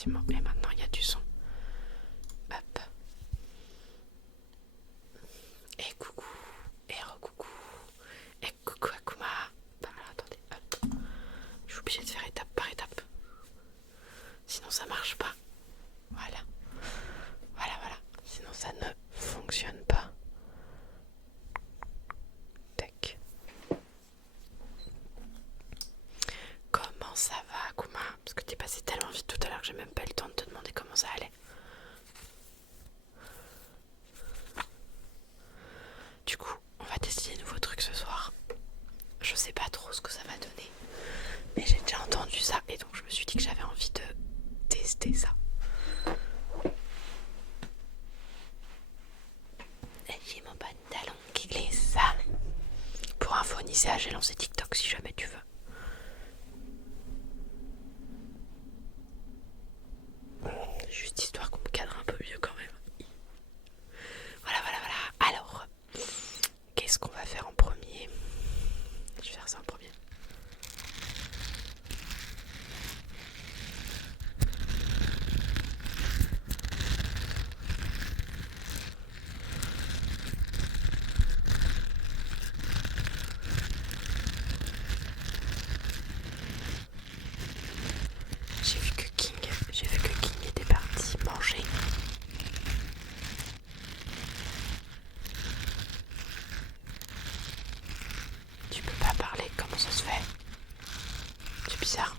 effectivement. Et maintenant, il y a du son. Hop. Et coucou. Et recoucou. Et coucou Akuma. Bah, alors, attendez, hop. Je suis obligée de faire étape par étape. Sinon, ça marche pas. Voilà. Voilà, voilà. Sinon, ça ne fonctionne pas. Tac. Comment ça va, Akuma? Parce que t'es passé tellement vite tout à l'heure que j'ai même pas eu le temps de te demander comment ça allait. Du coup, on va tester des nouveaux trucs ce soir. Je sais pas trop ce que ça va donner, mais j'ai déjà entendu ça et donc je me suis dit que j'avais envie de tester ça. Et j'ai mon pantalon qui glisse. Pour info, Nicéa, j'ai lancé TikTok si jamais tu veux. Juste histoire qu'on me cadre un peu mieux quand même. Voilà, voilà, voilà. Alors, qu'est-ce qu'on va faire en premier? Je vais faire ça en premier. J'ai vu que King était parti manger. Tu peux pas parler, comment ça se fait? C'est bizarre.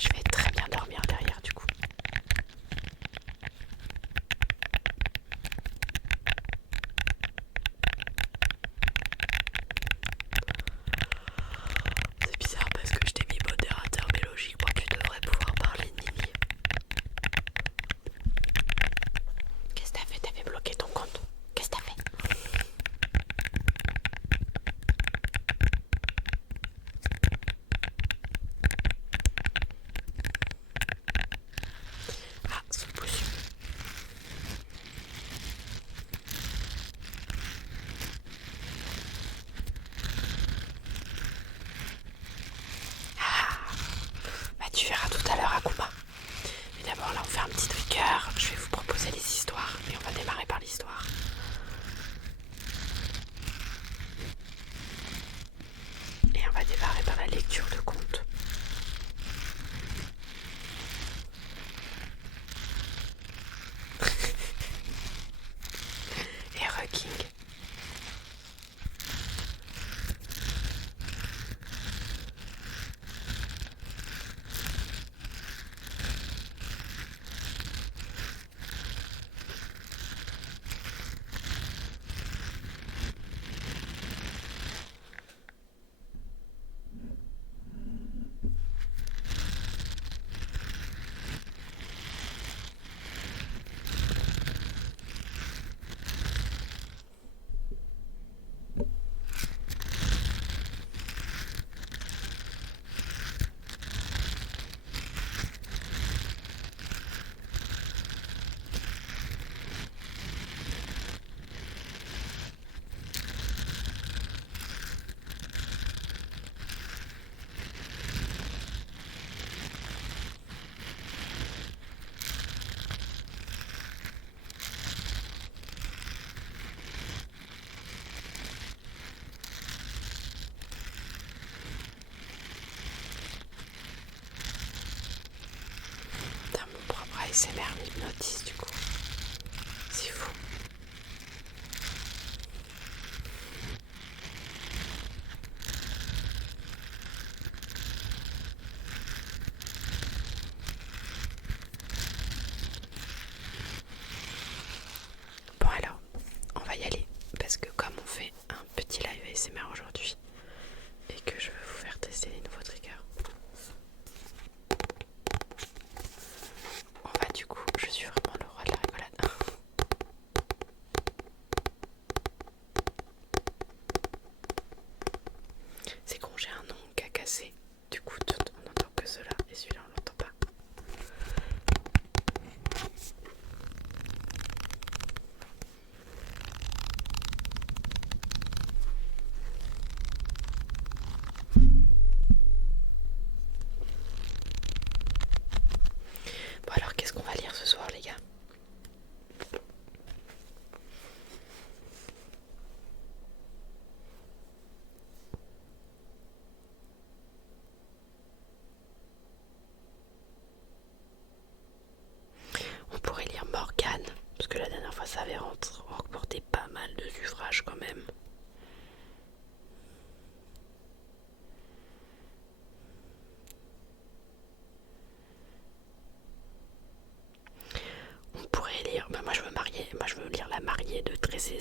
Je vais très bien dormir derrière du coup. C'est bizarre parce que je t'ai mis modérateur, mais logiquement tu devrais pouvoir parler, Nini. Qu'est-ce que t'as fait? T'avais bloqué ton compte? Qu'est-ce que t'as fait? Ah, c'est possible. Ah, bah tu verras tout à l'heure Akuma. Mais d'abord là on fait un petit trigger. Je vais vous proposer les histoires et on va démarrer par l'histoire. Et on va démarrer par la lecture de contes. Et King. T'as mon propre ASMR m'hypnotise du coup. C'est fou.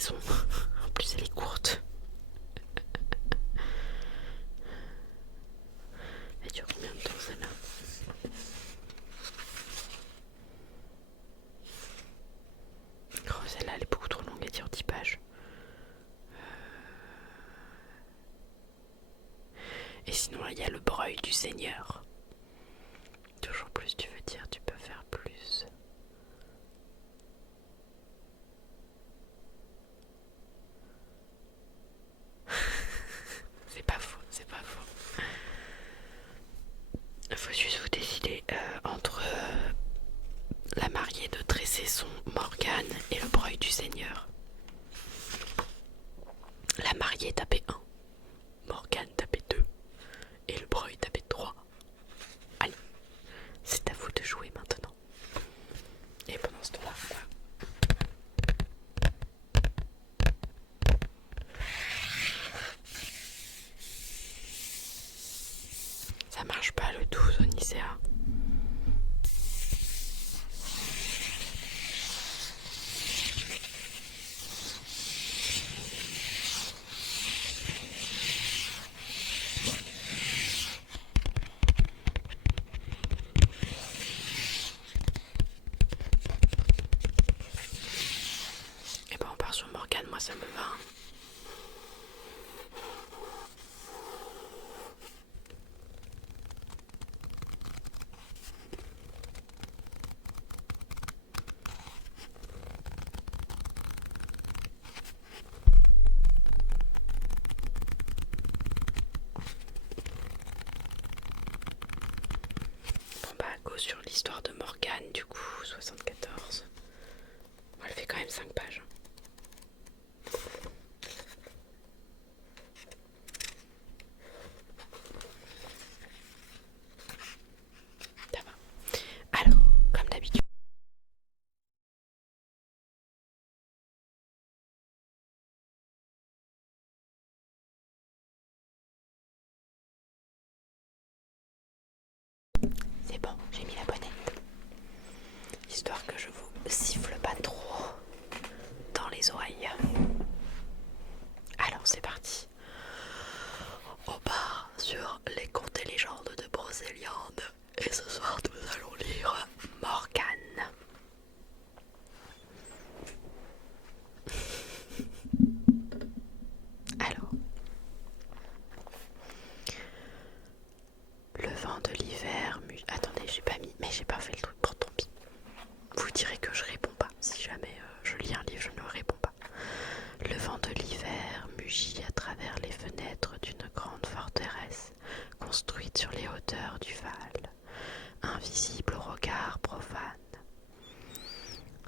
saison. En plus, elle est courte. Elle dure combien de temps celle-là? Oh, celle-là, elle est beaucoup trop longue, elle dure 10 pages. Et sinon, il y a le breuil du Seigneur. Toujours plus, tu veux dire, tu peux faire plus. C'est pas faux, c'est pas faux. Il faut juste vous décider entre la mariée de Trécesson, Morgane et le breuil du Seigneur. La mariée tapait 1, Morgane tapait 2 et le breuil tapait 3. Allez, c'est à vous de jouer maintenant. Et pendant ce temps-là, ça marche pas le 12 au Nicéa. Et ben on part sur Morgane, moi ça me va. Bon bah go sur l'histoire de Morgane du coup, 74. Bon, elle fait quand même 5 pages. Ça va. Alors, comme d'habitude. C'est bon, j'ai mis la bonnette. Histoire que je vous siffle pas trop dans les oreilles. Alors c'est parti. On part sur les contes et légendes de Brocéliande. Et ce soir nous allons lire Morgane. Alors, le vent de l'hiver Attendez, j'ai pas mis, mais j'ai pas fait le truc, pour tant pis. Vous direz que je réponds pas. Si jamais je lis un livre, je ne réponds pas. Le vent de l'hiver mugit à travers les fenêtres d'une grande forteresse construite sur les hauteurs du Val, invisible au regard profane.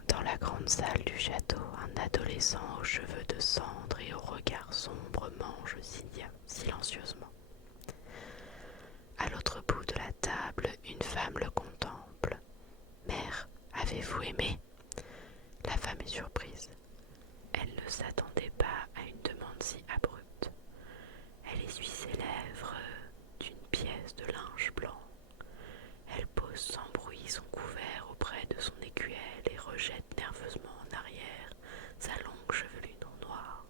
Dans la grande salle du château, un adolescent aux cheveux de cendre et au regard sombre mange silencieusement. À l'autre bout de la table, une femme le contemple. « Mère, avez-vous aimé ?» La femme est surprise. Elle ne s'attendait pas à une demande si abrupte. Elle essuie ses lèvres d'une pièce de linge blanc. Elle pose sans bruit son couvert auprès de son écuelle et rejette nerveusement en arrière sa longue chevelure noire.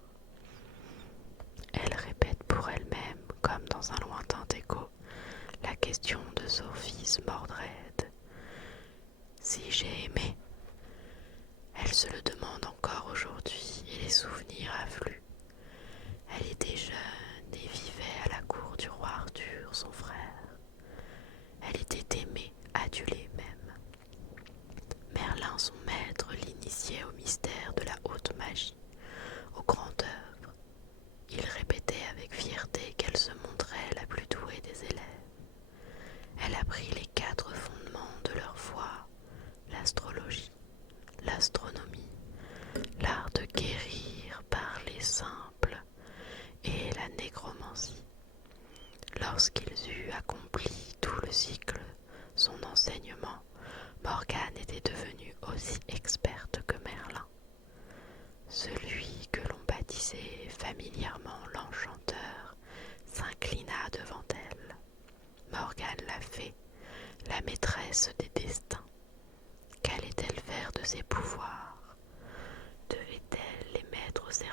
Elle répète pour elle-même, comme dans un lointain écho, la question de son fils Mordred. Si j'ai aimé. Elle se le demande encore aujourd'hui et les souvenirs affluent. Elle était jeune et vivait à la cour du roi Arthur, son frère. Elle était aimée, adulée même. Merlin, son maître, l'initiait au mystère de la haute magie, aux grandes œuvres. Il répétait avec fierté qu'elle se montrait la plus douée des élèves. Elle apprit les 4 fondements de leur foi, l'astrologie, l'astronomie, l'art de guérir par les simples et la nécromancie. Lorsqu'ils eurent accompli tout le cycle, son enseignement, Morgane était devenue aussi experte que Merlin. Celui que l'on baptisait familièrement l'enchanteur s'inclina devant elle. Morgane la fée, la maîtresse des destins. Qu'allait-elle faire de ses pouvoirs? Devait-elle les mettre au service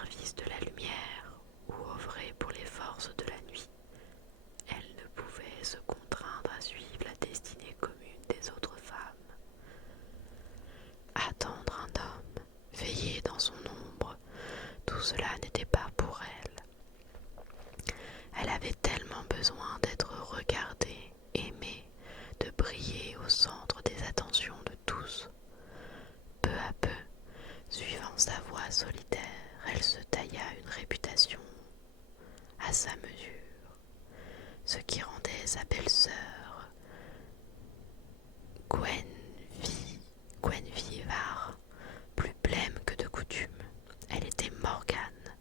sa belle-sœur, Gwenvivar, plus blême que de coutume. Elle était Morgane,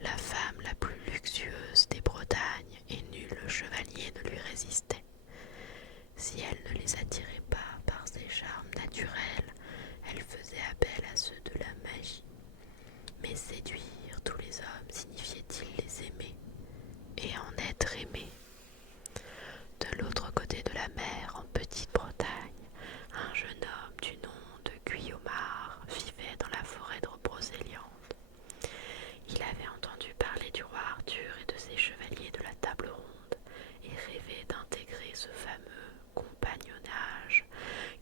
la femme la plus luxueuse des Bretagnes, et nul chevalier ne lui résistait. Si elle ne les attirait pas par ses charmes naturels, elle faisait appel à ceux de la magie. Mais séduire tous les hommes signifiait-il les aimer et en être aimé? De l'autre côté de la mer, en Petite-Bretagne, un jeune homme du nom de Guillaumard vivait dans la forêt de Brocéliande. Il avait entendu parler du roi Arthur et de ses chevaliers de la table ronde et rêvait d'intégrer ce fameux compagnonnage,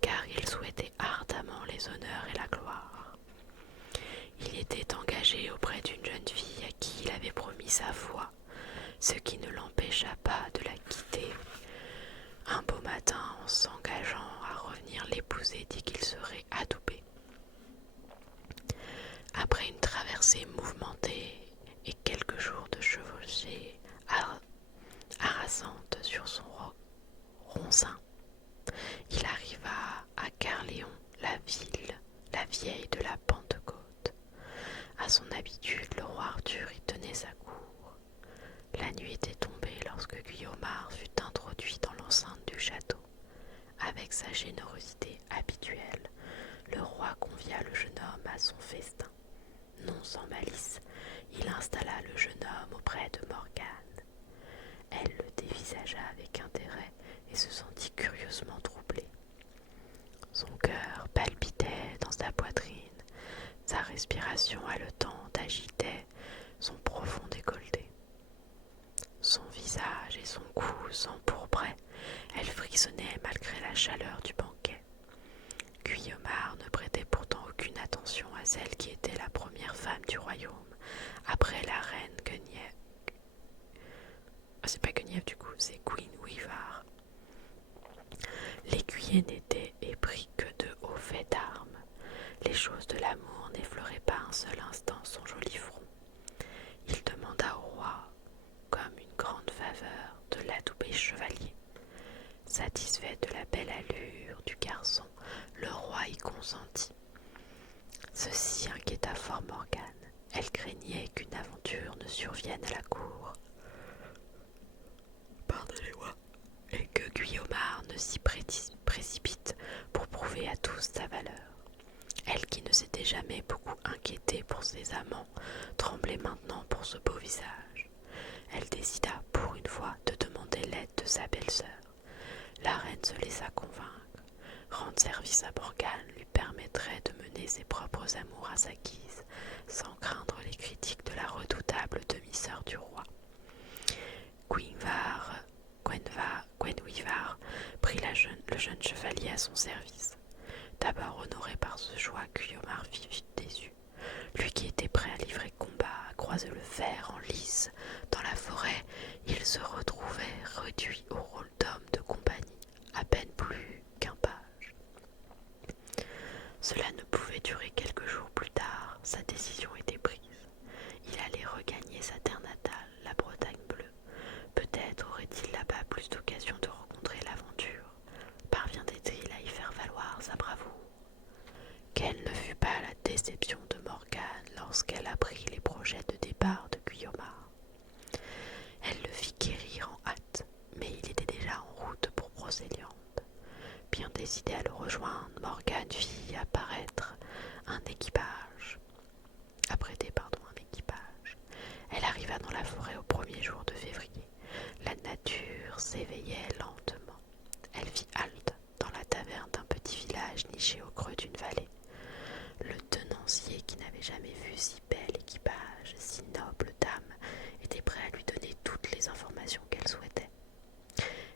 car il souhaitait ardemment les honneurs et la gloire. Il était engagé auprès d'une jeune fille à qui il avait promis sa foi, ce qui ne l'empêcha pas de la quitter. Un beau matin, en s'engageant à revenir l'épouser, dit qu'il serait adoubé. Après une traversée mouvementée et quelques jours de chevauchée harassante sur son ronzin, il arriva à Caerléon, la vieille de la Pentecôte. À son habitude, le roi Arthur y tenait sa cour. La nuit était tombée lorsque Guillaumard fut introduit dans l'enceinte du château. Avec sa générosité habituelle, le roi convia le jeune homme à son festin. Non sans malice, il installa le jeune homme auprès de Morgane. Elle le dévisagea avec intérêt et se sentit curieusement troublée. Son cœur palpitait dans sa poitrine, sa respiration haletante agitait son profond décolleté. Son visage et son cou s'empourpraient, elle frissonnait malgré la chaleur du banquet. Guillaumard ne prêtait pourtant aucune attention à celle qui était la première femme du royaume, après la reine Guenièvre. C'est pas Guenièvre du coup, c'est Guinevere. L'écuyer n'était épris que de hauts faits d'armes. Les choses de l'amour n'effleuraient pas un seul instant son joli front. Il demanda au roi, comme une grande faveur, de l'adouber chevalier. Satisfait de la belle allure du garçon, le roi y consentit. Ceci inquiéta fort Morgane. Elle craignait qu'une aventure ne survienne à la cour. Pardonnez-moi. Et que Guillaumard ne s'y précipite pour prouver à tous sa valeur. Elle qui ne s'était jamais beaucoup inquiétée pour ses amants, tremblait maintenant pour ce beau visage. Elle décida pour une fois de demander l'aide de sa belle-sœur. La reine se laissa convaincre. Rendre service à Morgane lui permettrait de mener ses propres amours à sa guise, sans craindre les critiques de la redoutable demi-sœur du roi. Gwenvere prit le jeune chevalier à son service. D'abord honoré par ce choix, Guillaumard fut vite déçu. Lui qui était prêt à livrer combat, à croiser le fer en lice dans la forêt, il se retrouvait réduit au rôle d'homme de compagnie, à peine plus qu'un page. Cela ne pouvait durer quelques jours plus tard, sa décision était prise. Il allait regagner sa terre natale, la Bretagne bleue. Peut-être aurait-il là-bas plus d'occasion de rencontrer l'aventure. Parviendrait-il à y faire valoir sa bravoure? Quelle ne fut pas la déception de Morgane lorsqu'elle apprit les projets de départ de Guillaumard. Elle le fit quérir en hâte, mais il était déjà en route pour Brocéliande. Bien décidée à le rejoindre, Morgane fit apparaître un équipage. Elle arriva dans la forêt au premier jour de février. La nature s'éveillait lentement. Elle fit halte dans la taverne d'un petit village niché au creux d'une vallée. Le tenancier, qui n'avait jamais vu si bel équipage, si noble dame, était prêt à lui donner toutes les informations qu'elle souhaitait.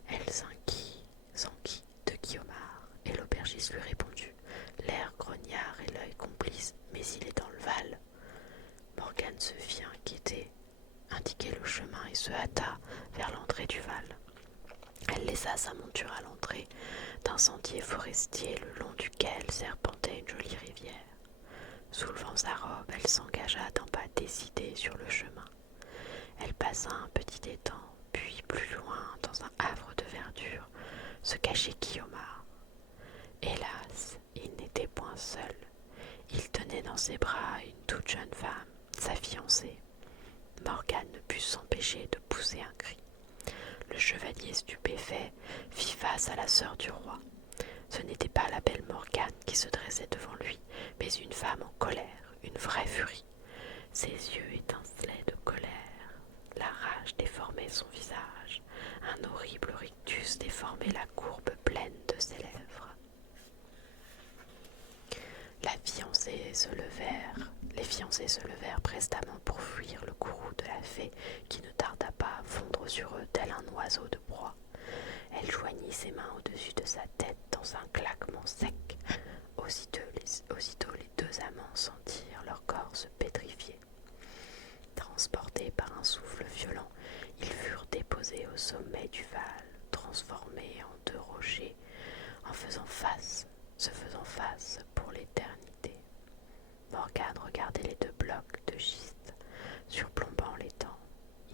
Elle s'enquit de Guillaumard, et l'aubergiste lui répondit, l'air grognard et l'œil complice, mais il est dans le Val. Morgane se fit inquiéter, indiqua le chemin et se hâta vers l'entrée du Val. Elle laissa sa monture à l'entrée d'un sentier forestier le long duquel serpentait une jolie rivière. Soulevant sa robe, elle s'engagea d'un pas décidé sur le chemin. Elle passa un petit étang, puis plus loin, dans un havre de verdure, se cachait Guiomard. Hélas, il n'était point seul. Il tenait dans ses bras une toute jeune femme, sa fiancée. Morgane ne put s'empêcher de pousser un cri. Le chevalier stupéfait fit face à la sœur du roi. Ce n'était pas la belle Morgane qui se dressait devant lui, mais une femme en colère, une vraie furie. Ses yeux étincelaient de colère. La rage déformait son visage. Un horrible rictus déformait la courbe pleine de ses lèvres. Les fiancés se levèrent prestement pour fuir le courroux de la fée qui ne tarda pas à fondre sur eux tel un oiseau de proie. Elle joignit ses mains au-dessus de sa tête dans un claquement sec. Aussitôt les deux amants sentirent leur corps se pétrifier. Transportés par un souffle violent, ils furent déposés au sommet du Val, transformés en deux rochers, se faisant face pour l'éternité. Morgane regardait les deux blocs de schiste surplombant l'étang.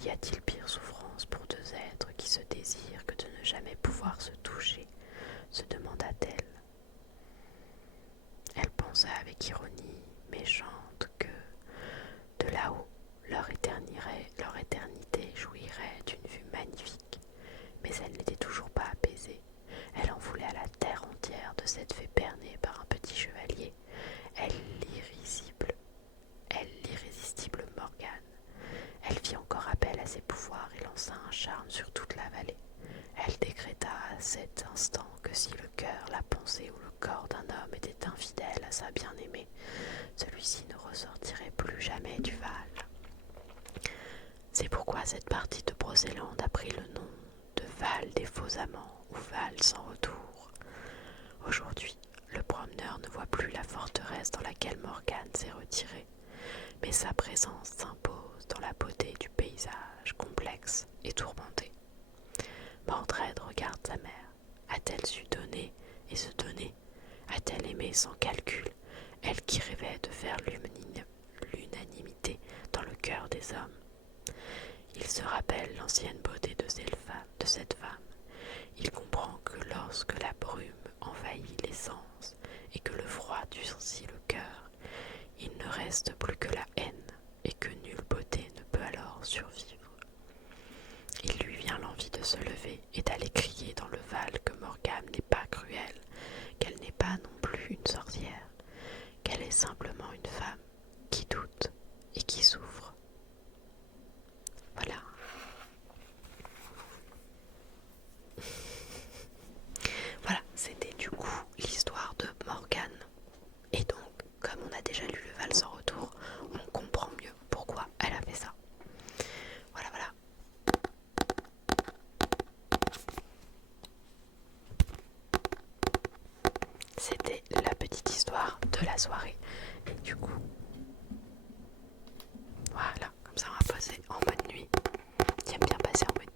Y a-t-il pire souffrance pour deux êtres qui se désirent que de ne jamais pouvoir se toucher, se demanda-t-elle. Elle pensa avec ironie méchante que, de là-haut, leur éternité jouirait d'une vue magnifique, mais elle n'était toujours pas apaisée. Elle en voulait à la terre entière de cette fée bernée par un petit chevalier, elle l'irrésistible Morgane. Elle fit encore appel à ses pouvoirs et lança un charme sur toute la vallée. Elle décréta à cet instant que si le cœur, la pensée ou le corps d'un homme était infidèle à sa bien-aimée, celui-ci ne ressortirait plus jamais du Val. C'est pourquoi cette partie de Brocéliande a pris le nom de Val des faux amants ou Val sans retour. Aujourd'hui, le promeneur ne voit plus la forteresse dans laquelle Morgane s'est retirée, mais sa présence s'impose dans la beauté du paysage complexe et tourmenté. Mordred regarde sa mère. A-t-elle su donner et se donner? A-t-elle aimé sans calcul, elle qui rêvait de faire l'unanimité dans le cœur des hommes? Il se rappelle l'ancienne beauté de cette femme. Il comprend que lorsque la brume envahit les sens et que le froid durcit le cœur, il ne reste plus que la haine et que nulle beauté ne peut alors survivre. Il lui vient l'envie de se lever et d'aller crier dans le Val que Morgane n'est pas cruelle, qu'elle n'est pas non plus une sorcière, qu'elle est simplement une femme qui doute et qui souffre. Voilà. Voilà, c'était du coup l'histoire de Morgane. Et donc, comme on a déjà lu le Val sans retour, on comprend mieux pourquoi elle a fait ça. Voilà, voilà. C'était la petite histoire de la soirée. Et du coup, voilà, comme ça on va passer en mode nuit. J'aime bien passer en mode nuit.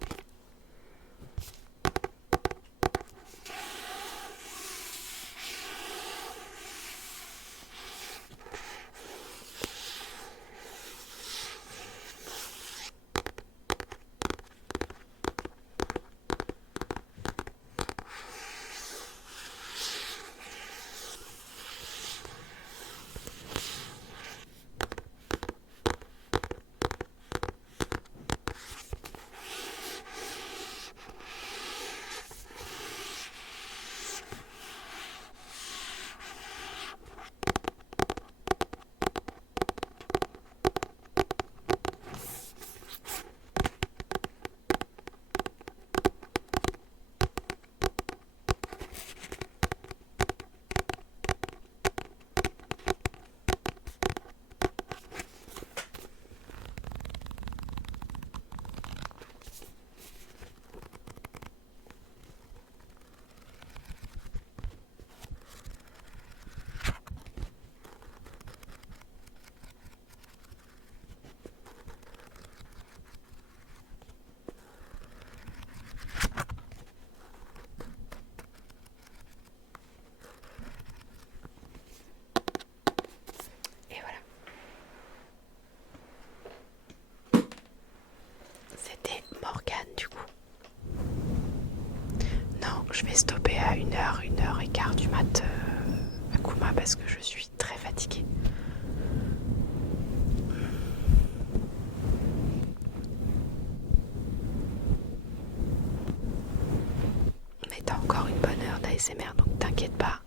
je vais stopper à 1h, 1h15 du mat à Kuma parce que je suis très fatiguée. Mais t'as encore une bonne heure d'ASMR, donc t'inquiète pas.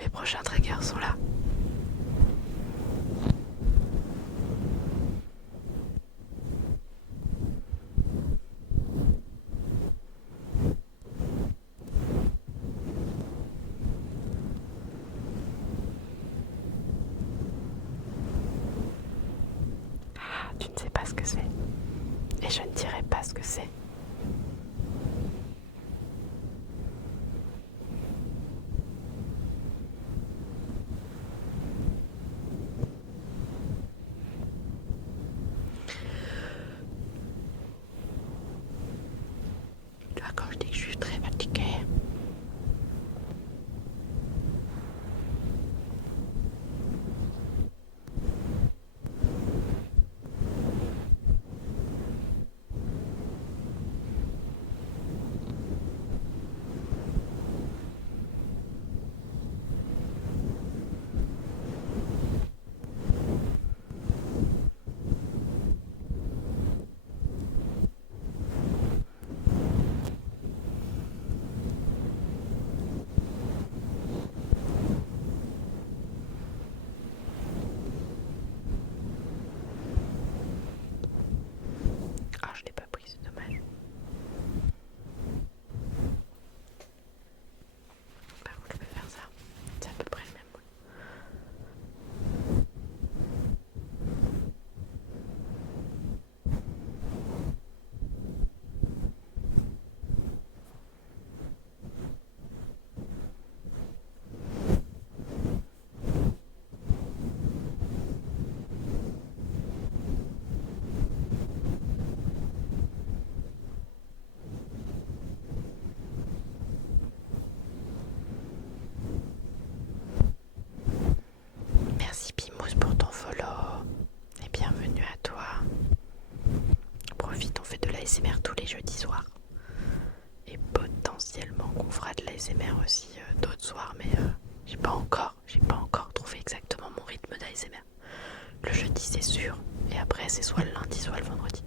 Mes prochains triggers sont là. Ah, tu ne sais pas ce que c'est. Et je ne dirai pas ce que c'est. Là, quand je dis que je suis très fatiguée, ah, je l'ai pas pris, c'est dommage. Par contre, je vais faire ça. C'est à peu près le même moule. Merci Pimous pour ton follow et bienvenue à toi. Profite, on fait de l'ASMR tous les jeudis soirs. Et potentiellement qu'on fera de l'ASMR aussi d'autres soirs, mais j'ai pas encore trouvé exactement mon rythme d'ASMR. Le jeudi c'est sûr, et après c'est soit le lundi soit le vendredi.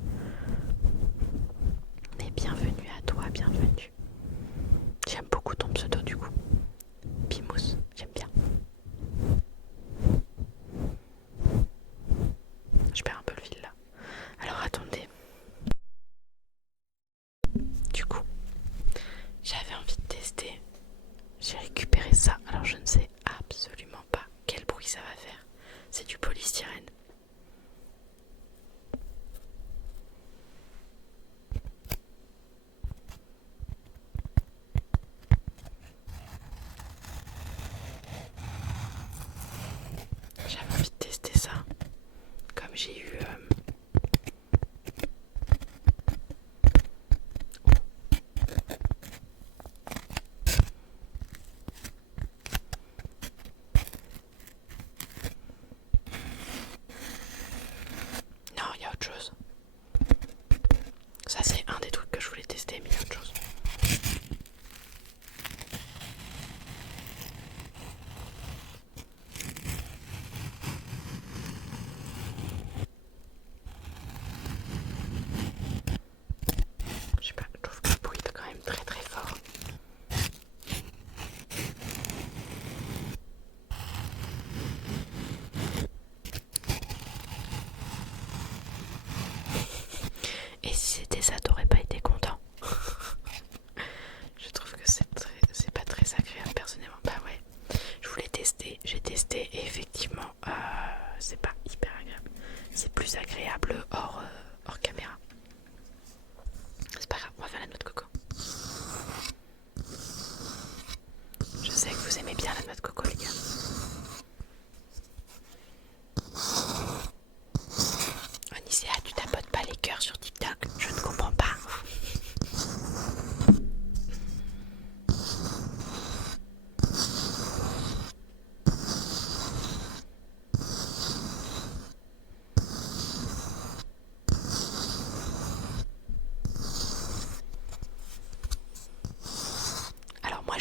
Mais bienvenue à toi, bienvenue. J'aime beaucoup ton pseudo du coup. Pimous, j'aime bien. Je perds un peu le fil là. Alors attendez. Du coup, j'avais envie de tester. J'ai récupéré ça. Alors je ne sais absolument pas quel bruit ça va faire. C'est du polystyrène. J'avais envie de tester ça. Comme j'ai eu...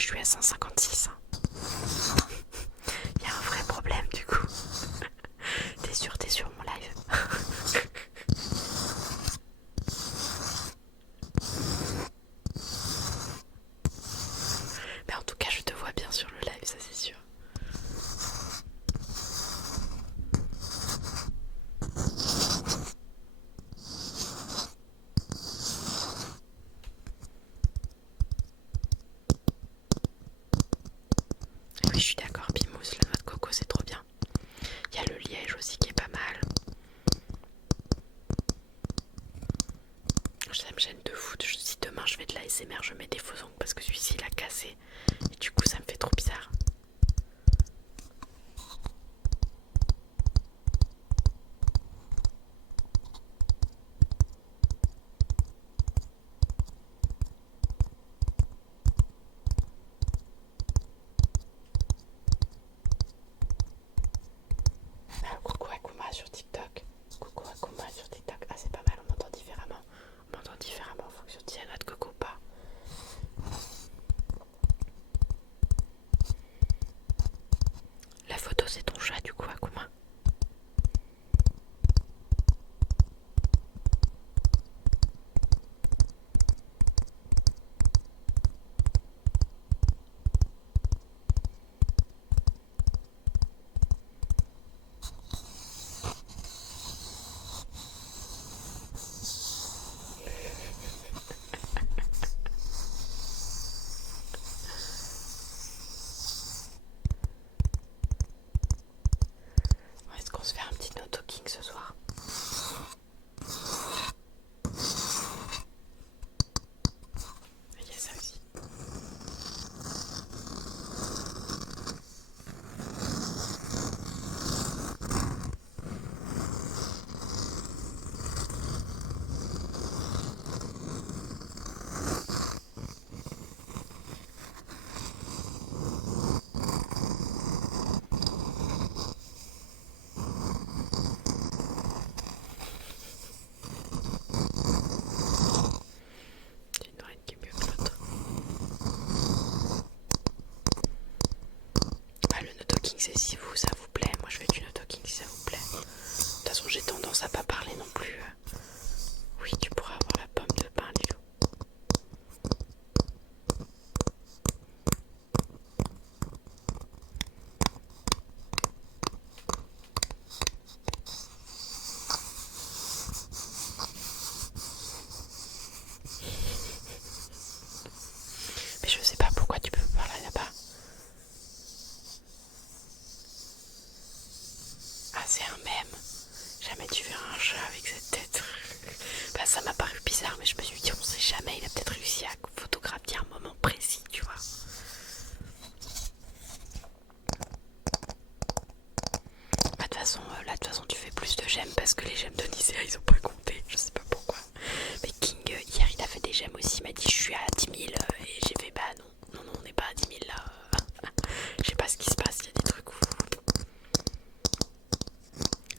suis à 156. Il y a un vrai problème du coup. T'es sûr mon live? Mais en tout cas je te vois bien sur le live, ça c'est sûr. Oui, je suis d'accord, Pimousse, la noix de coco c'est trop bien. Il y a le liège aussi qui est pas mal. Ça me gêne de fou. Si demain je fais de l'ASMR, je mets des faux ongles parce que celui-ci il a cassé. Et du coup ça me fait trop bizarre. Ah, coucou Akuma sur TikTok. Coucou Akuma sur TikTok. Ah c'est pas mal, on m'entend différemment. On m'entend différemment en fonction de si y a noix de coco ou pas. La photo c'est ton chat du coup Akuma. Est-ce qu'on se fait un petit no talking ce soir? Il y a ça aussi. C'est une oreille qui est mieux que l'autre. Ah, le no talking c'est si vous ça vous plaît. Moi je fais du no talking si ça vous plaît. De toute façon j'ai tendance à pas parler non plus. Oui, tu pourras avoir la pomme de pain, Lilou. Mais je sais pas pourquoi tu peux parler là-bas. Ah, c'est un mème. Jamais tu verras un chat avec cette tête. Bah, ça m'a paru bizarre, mais je me suis dit, on sait jamais. Il a peut-être réussi à photographier un moment précis, tu vois. Bah, de toute façon, là, de toute façon, tu fais plus de j'aime parce que les j'aime de Nicéa, ils ont pas compté. Je sais pas pourquoi. Mais King, hier, il a fait des j'aime aussi. Il m'a dit, je suis à 10 000. Et j'ai fait, bah non, on n'est pas à 10 000 là. Je sais pas ce qui se passe, il y a des trucs où.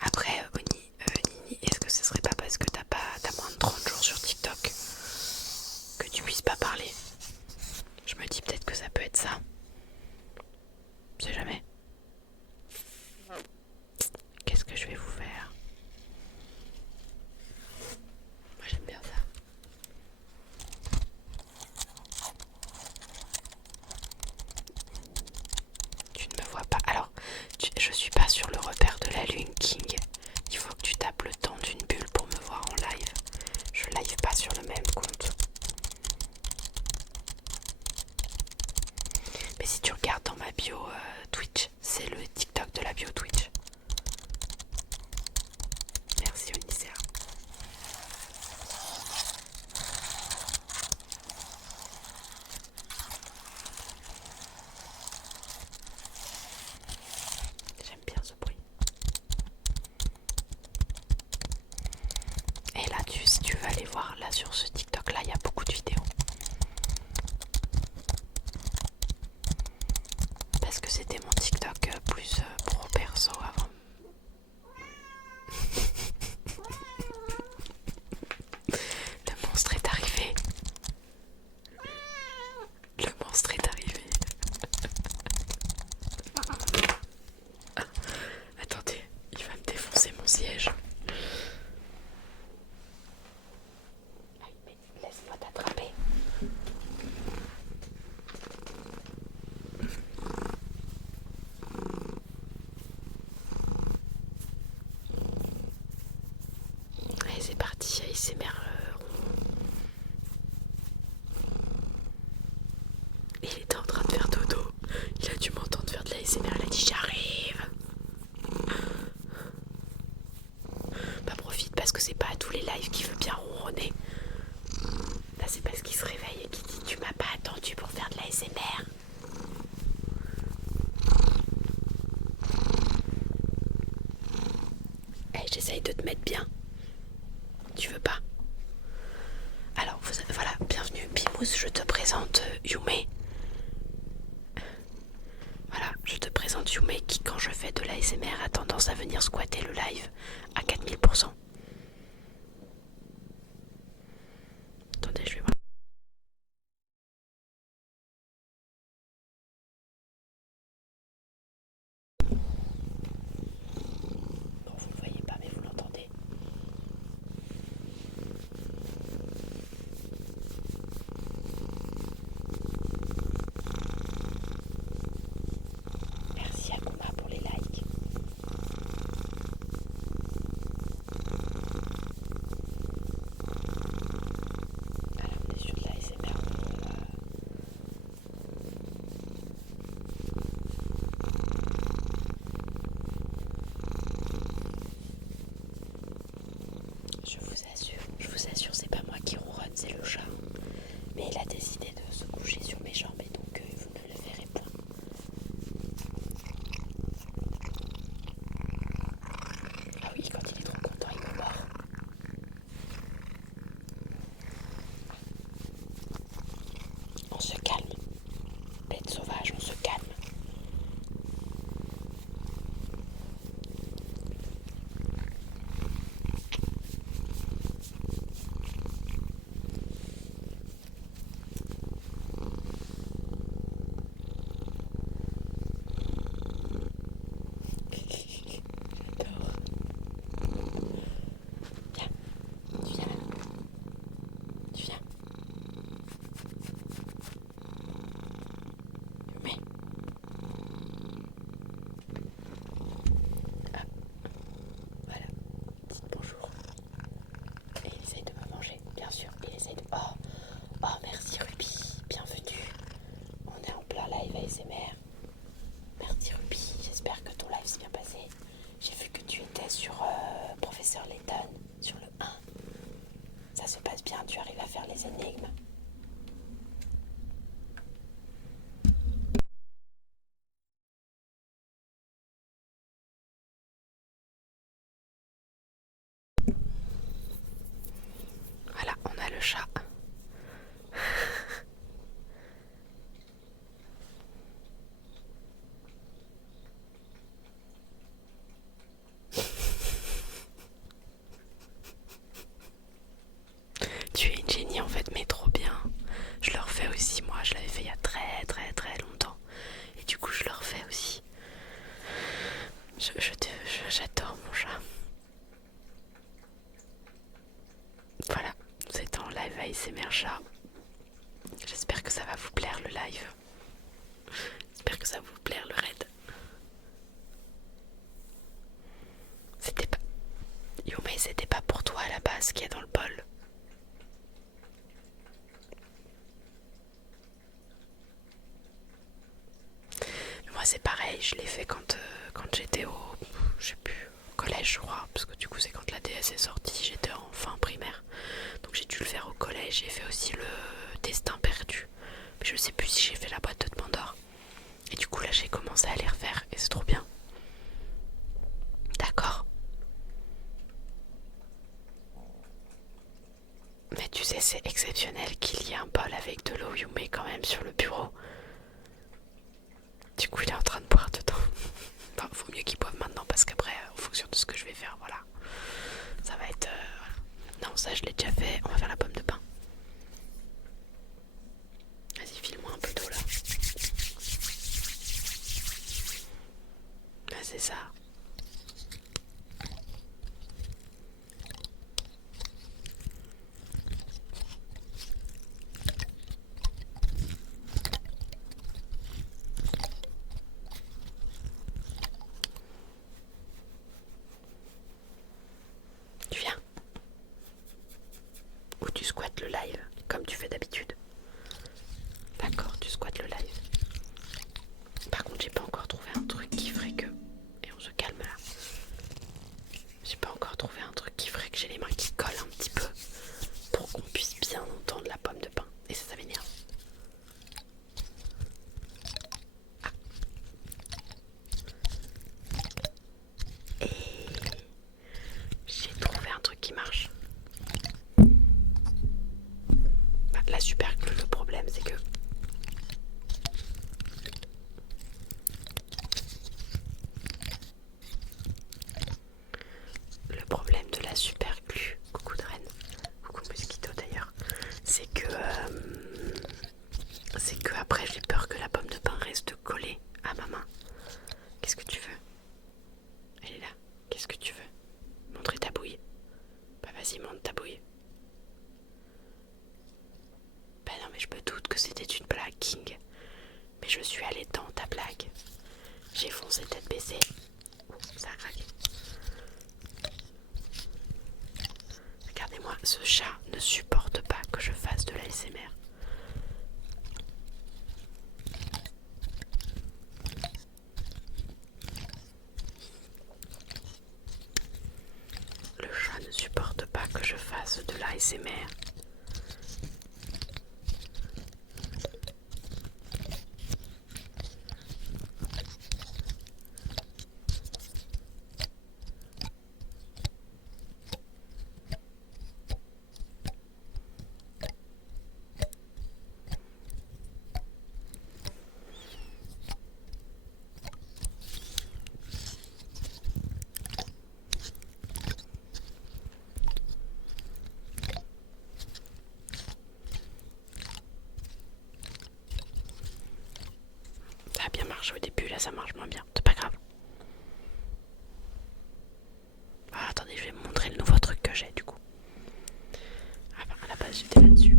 Après, Nini, est-ce que ce serait pas parce que t'as moins de 30 jours sur TikTok que tu puisses pas parler? Je me dis peut-être que ça peut être ça. Je sais jamais. Qu'est-ce que je vais vous faire? Moi j'aime bien ça. Tu ne me vois pas. Alors, je suis pas sur le repère de la lune, King. Il faut que tu tapes le temps d'une bulle pour me voir en live. Je live pas sur le même compte. Mais si tu regardes dans ma bio Twitch, c'est le TikTok de la bio Twitch. Merci Onicea. J'aime bien ce bruit. Et là, si tu veux aller voir, là sur ce TikTok là, il y a beaucoup de vidéos. Parce que c'était mon TikTok plus pro perso avant. Le monstre est arrivé. Le monstre est arrivé. j'essaye de te mettre bien. Tu veux pas? Alors voilà, bienvenue Pimous, je te présente Yume. Voilà, je te présente Yume qui, quand je fais de l'ASMR, a tendance à venir squatter le live à 4000%. Attendez, je vais voir. Bon, vous le voyez pas, mais vous l'entendez. Merci Akuma pour les likes. Alors, on est sur de l'ASMR. Je vous assure, c'est pas moi qui ronronne, c'est le chat. Mais il a décidé de se coucher sur mes jambes et donc vous ne le verrez point. Ah oui, quand il est trop content, il me mord. On se calme. Bête sauvage, on se calme. J'adore. Viens, tu viens là. Tu viens. Mais. Hop. Voilà. Dites bonjour. Et il essaye de me manger, bien sûr. Il essaye de... Oh, merci Ruby. Bienvenue. On est en plein live ASMR. Merci Ruby. J'espère que ton live s'est bien passé. J'ai vu que tu étais sur Professeur Layton, sur le 1. Ça se passe bien, tu arrives à faire les énigmes. Voilà, on a le chat. Tu es une génie en fait, mais trop bien. Je le refais aussi, moi je l'avais fait il y a très très très longtemps. Et du coup je le refais aussi. J'adore mon chat. Voilà, c'est en live ASMR chat. J'espère que ça va vous plaire le live. J'espère que ça va vous plaire le raid. C'était pas... Yume, c'était pas pour toi à la base qu'il y a dans le bol. Moi c'est pareil, je l'ai fait quand j'étais je sais plus, au collège je crois, parce que du coup c'est quand la DS est sortie, j'étais en fin primaire. Donc j'ai dû le faire au collège, j'ai fait aussi le destin perdu. Mais je sais plus si j'ai fait la boîte de Pandore. Et du coup là j'ai commencé à les refaire et c'est trop bien. D'accord. Mais tu sais c'est exceptionnel qu'il y ait un bol avec de l'eau Yume quand même sur le bureau. Du coup il est en train de boire dedans. Enfin, faut mieux qu'il boive maintenant parce qu'après, en fonction de ce que je vais faire, voilà. Ça va être... Non, ça je l'ai déjà fait. On va faire la pomme de pain. Vas-y, file-moi un peu d'eau là. Ah, c'est ça. Tu viens? Ou tu squattes le live, comme tu fais d'habitude? D'accord, tu squattes le live. Par contre, j'ai pas encore trouvé un truc qui ferait que... Et on se calme là. J'ai pas encore trouvé un truc qui ferait que j'ai les mains qui collent un petit peu pour qu'on puisse bien entendre la pomme de pain. Et ça m'énerve. Et après j'ai peur que la pomme de pain reste collée à ma main. Qu'est-ce que tu veux? Elle est là. Qu'est-ce que tu veux? Montrer ta bouille. Bah vas-y, montre ta bouille. Bah non mais je me doute que c'était une blague, King. Mais je suis allée dans ta blague. J'ai foncé tête baissée. Oh, ça a craqué. Regardez-moi, ce chat ne supporte pas que je fasse de l'ASMR. Le chat ne supporte pas que je fasse de l'ASMR. Ça a bien marché au début, là ça marche moins bien, c'est pas grave. Ah, attendez, je vais vous montrer le nouveau truc que j'ai du coup. Ah bah, à la base j'étais là-dessus.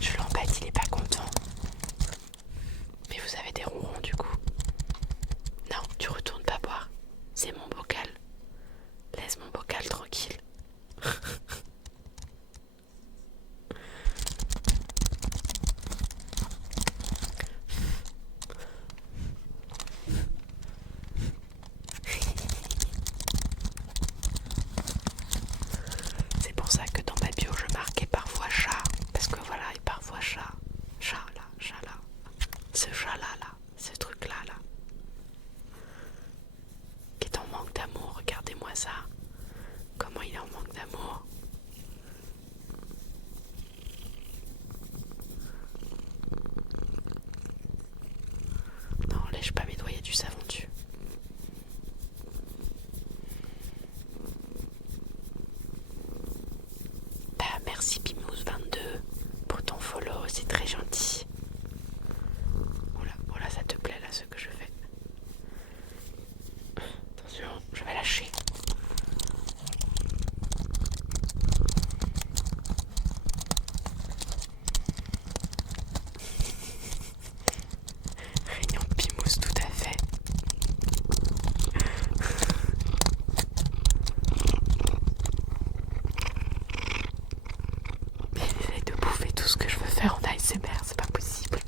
Je l'embête, il est pas content. Mais vous avez des ronrons du coup. Non, tu retournes pas boire. C'est mon bocal. Laisse mon bocal tranquille. C'est pour ça que dans ma bio je marquais parfois chat. Parce que voilà, et parfois chat. Chat là, chat là. Ce chat là, là. Ce truc là, là. Qui est en manque d'amour, regardez-moi ça. Comment il est en manque d'amour. Non, lèche pas mes doigts, il y a du savon dessus. Bah merci Pimous22 pour ton follow, c'est très gentil. Oula, ça te plaît là ce que je fais. Attention, je vais lâcher. Réunion de Pimous, tout à fait. Mais j'essaie de bouffer tout ce que je veux faire en ASMR, c'est pas possible.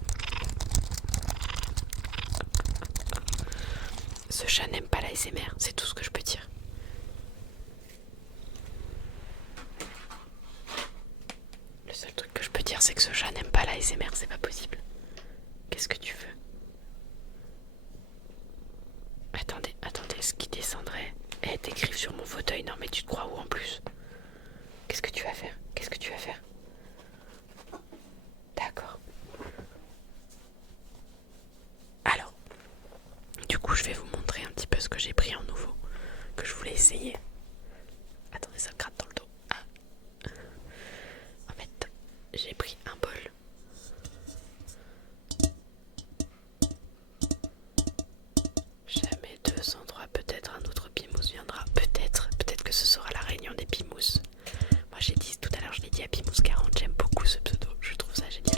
Ce chat n'aime pas l'ASMR, c'est tout ce que je peux dire. Le seul truc que je peux dire, c'est que ce chat n'aime pas l'ASMR, c'est pas possible. Qu'est-ce que tu veux? Attendez, ce qui descendrait. Eh, t'écrives sur mon fauteuil, non mais tu te crois où en plus? Qu'est-ce que tu vas faire? D'accord. Alors, du coup, je vais vous montrer un petit peu ce que j'ai pris en nouveau, que je voulais essayer. Attendez, ça me gratte dans le dos. Ah. En fait, j'ai pris un bol. Jamais 203, peut-être un autre Pimous viendra. Peut-être que ce sera la réunion des Pimous. Moi j'ai dit tout à l'heure, je l'ai dit à Pimous40, j'aime beaucoup ce pseudo, je trouve ça génial.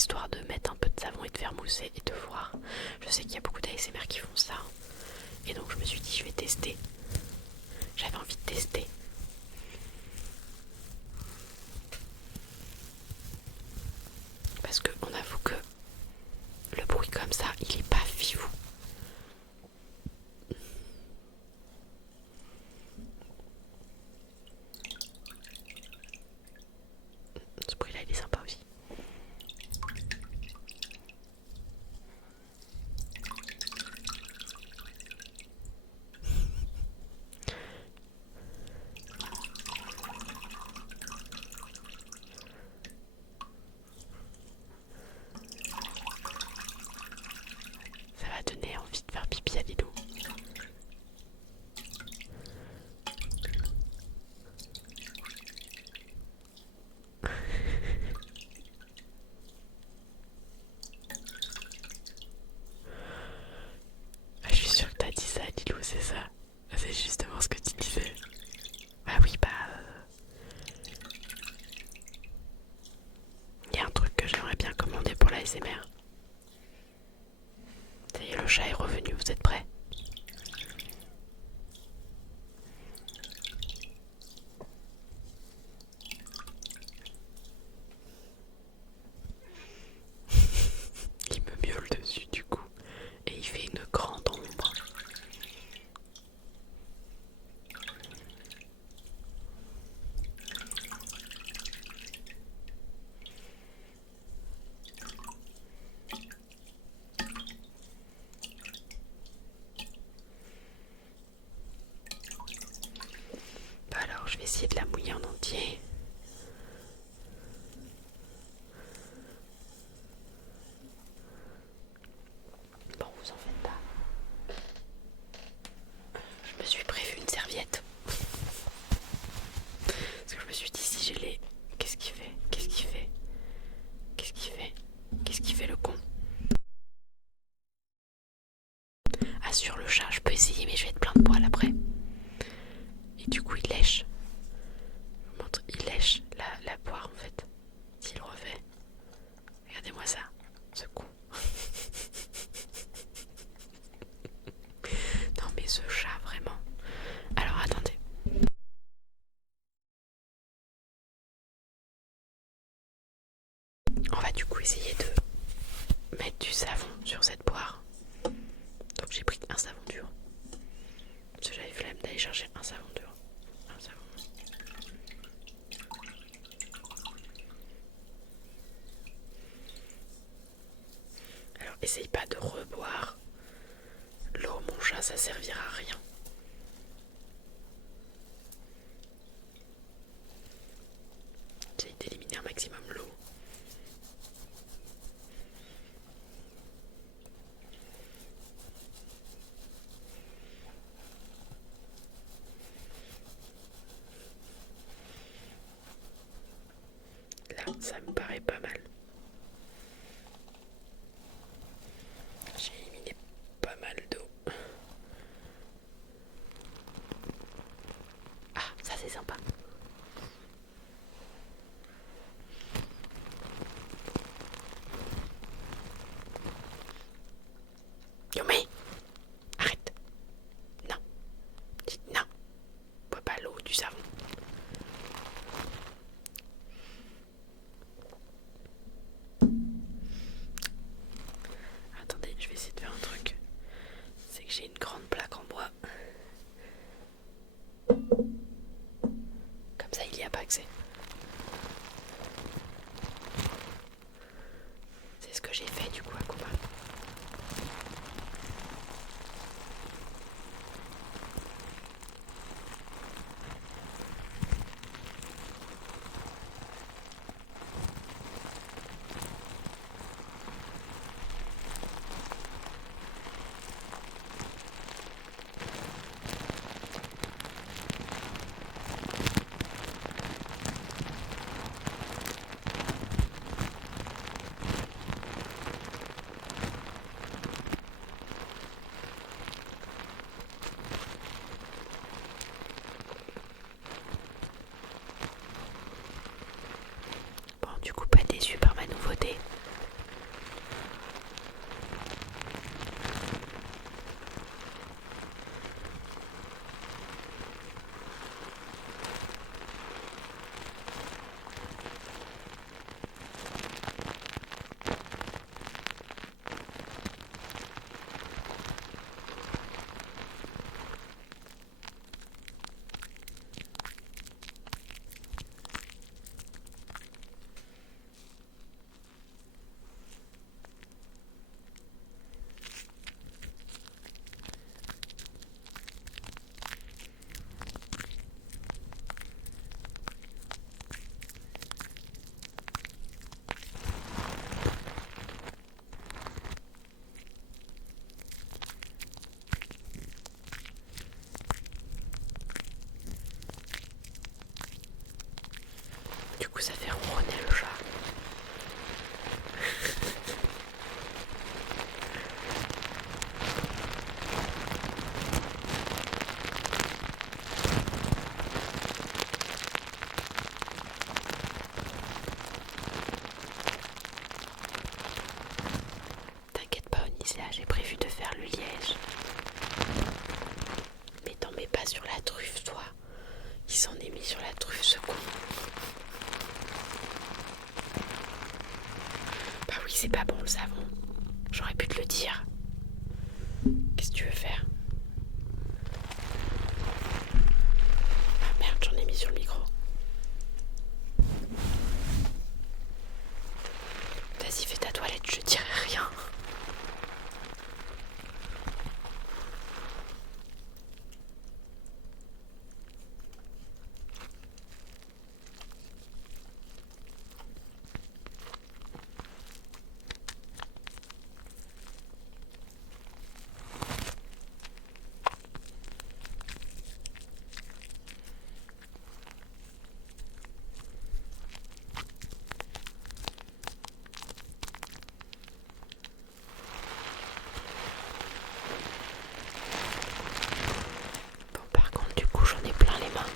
histoire de mettre un peu de savon et de faire mousser et de voir. Je sais qu'il y a beaucoup d'ASMR qui font ça. Et donc je me suis dit je vais tester. J'avais envie de tester. Parce qu'on avoue que le bruit comme ça, il est pas fifou. Ce bruit là il est sympa aussi. Ça va donner envie de faire pipi à Lilou. Je suis sûre que t'as dit ça, Lilou, c'est ça. C'est justement ce que tu disais. Bah oui, il y a un truc que j'aimerais bien commander pour la l'ASMR. Ça y est, le chat est revenu, vous êtes prêts? Il me miaule dessus du coup. Et il fait une grande ombre. Bah alors, je vais essayer de la mouiller en entier. Bon, vous en faites pas. Je me suis prévu une serviette. Parce que je me suis dit, si j'ai les... Qu'est-ce qu'il fait? Qu'est-ce qu'il fait? Qu'est-ce qu'il fait? Qu'est-ce qu'il fait le con? Ah, sur le chat, je peux essayer, mais je vais être plein de poils après. Et du coup, il lèche. Je vous montre, il lèche la poire en fait. S'il refait. Regardez-moi ça, ce con. Non mais ce chat, vraiment. Alors attendez. On va du coup essayer de mettre du savon sur cette poire. Donc j'ai pris un savon dur. Parce que j'avais flemme d'aller chercher un savon dur. Un savon. Alors essaye pas de reboire l'eau, mon chat, ça servira à rien. J'essaye d'éliminer un maximum l'eau. Là, ça me paraît pas mal. J'ai éliminé pas mal d'eau. Ah, ça c'est sympa. Yumi, arrête. Non. Dites non. Bois pas l'eau du savon. Attendez, je vais essayer de faire un truc. C'est que j'ai une grande plaque en bois. Comme ça, il n'y a pas accès. C'est ce que j'ai fait du coup à Kuma. là, j'ai prévu de faire le liège. Mais t'en mets pas sur la truffe, toi. Il s'en est mis sur la truffe, ce con. Bah oui, c'est pas bon le savon. J'aurais pu te le dire. Qu'est-ce que tu veux faire? Ah merde, j'en ai mis sur le micro. Vas-y, fais ta toilette, je dirai rien. Bon, par contre, du coup, j'en ai plein les mains.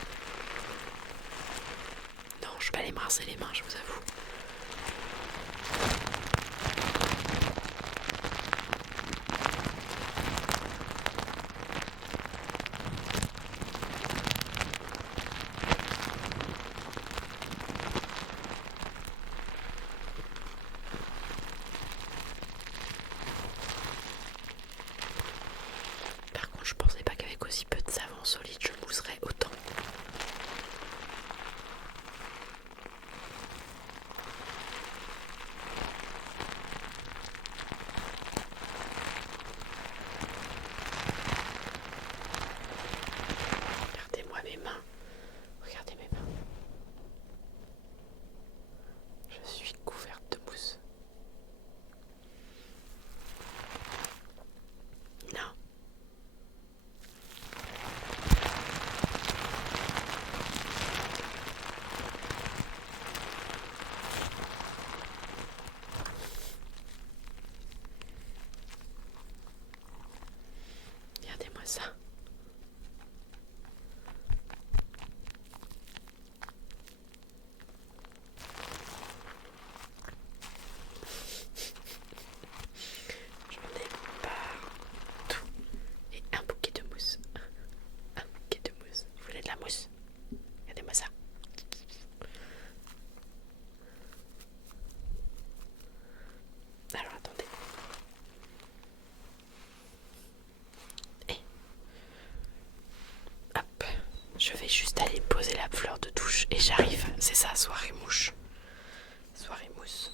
Non, je vais aller me rincer les mains, je vous avoue. Par contre, je pensais pas qu'avec aussi peu de savon solide, je mousserais autant. Regardez-moi mes mains. Regardez mes mains. Je suis couverte de mousse. Non. Regardez-moi ça. J'en ai partout. Et un bouquet de mousse. Un bouquet de mousse. Vous voulez de la mousse? Regardez-moi ça. Alors attendez. Et hop, je vais juste aller poser la fleur de douche et j'arrive. C'est ça, soirée mouche. Soirée mousse.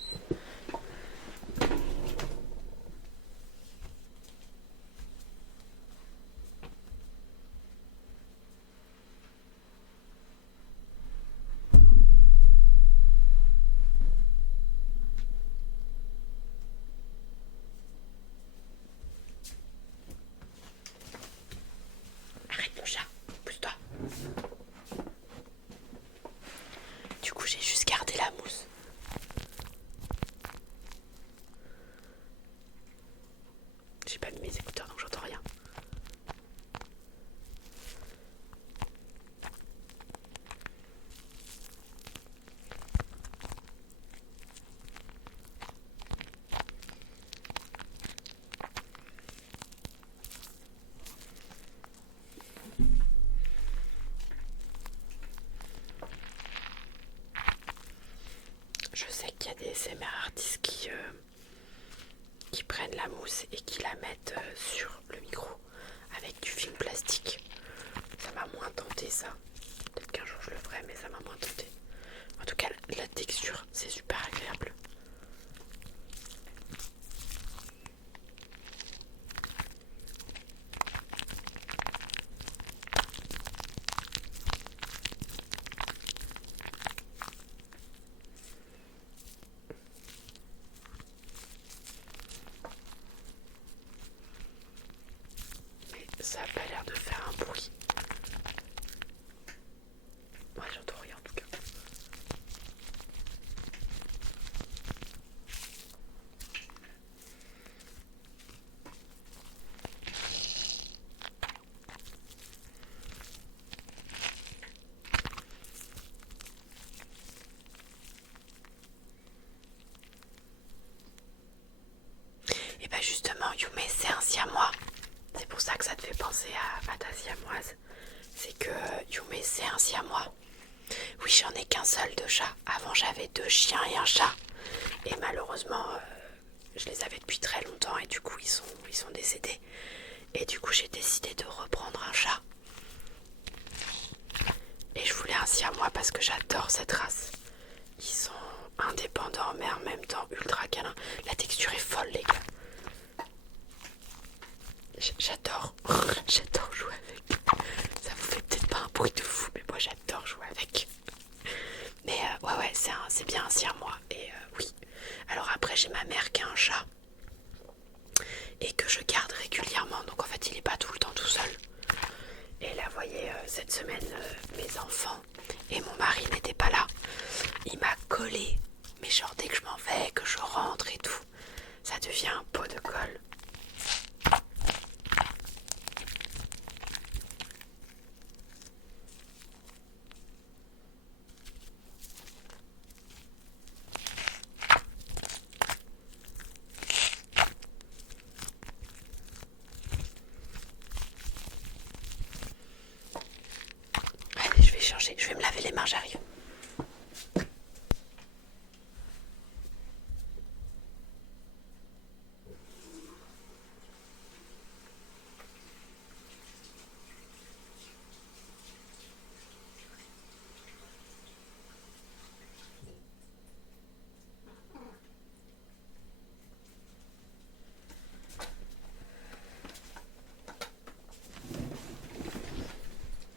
Arrête mon chat, pousse-toi. Du coup, j'ai juste gardé la mousse. J'ai pas mis mes écouteurs donc j'entends rien. Je sais qu'il y a des SMR artistes qui prennent la mousse et qui la mettent sur le micro avec du film plastique. Ça m'a moins tenté ça. Peut-être qu'un jour je le ferai, mais ça m'a moins tenté. En tout cas, la texture, c'est super agréable. Mais ça a pas l'air de faire un bruit. Moi, j'entends rien en tout cas. Yume, c'est un siamois. C'est pour ça que ça te fait penser à ta siamoise. C'est que Yume, c'est un siamois. Oui, j'en ai qu'un seul de chat. Avant, j'avais 2 chiens et un chat. Et malheureusement, je les avais depuis très longtemps et du coup, ils sont décédés. Et du coup, j'ai décidé de reprendre un chat. Et je voulais un siamois parce que j'adore cette race. Ils sont indépendants mais en même temps ultra câlins. La texture est folle, les gars. J'adore. J'adore jouer avec. Ça vous fait peut-être pas un bruit de fou, mais moi j'adore jouer avec. Mais ouais, c'est bien un siamois. Et oui. Alors après, j'ai ma mère qui a un chat. Et que je garde régulièrement. Donc en fait, il est pas tout le temps tout seul. Et là, vous voyez, cette semaine, mes enfants et mon mari n'étaient pas là. Il m'a collé. Mais genre, dès que je m'en vais, que je rentre et tout, ça devient un pot de colle. Allez, je vais changer. Je vais me laver les mains, j'arrive.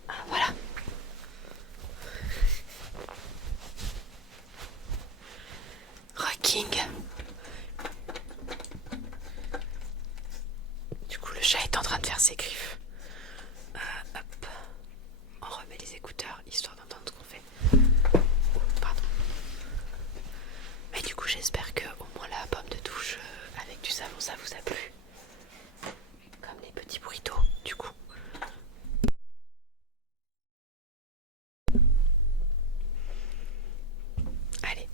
Ah, voilà. Rocking. Du coup, le chat est en train de faire ses griffes. Hop. On remet les écouteurs, histoire d'entendre ce qu'on fait. Oh, pardon. Mais du coup, j'espère que au moins la pomme de douche avec du savon, ça vous a plu. Comme les petits bruits d'eau, du coup. Allez.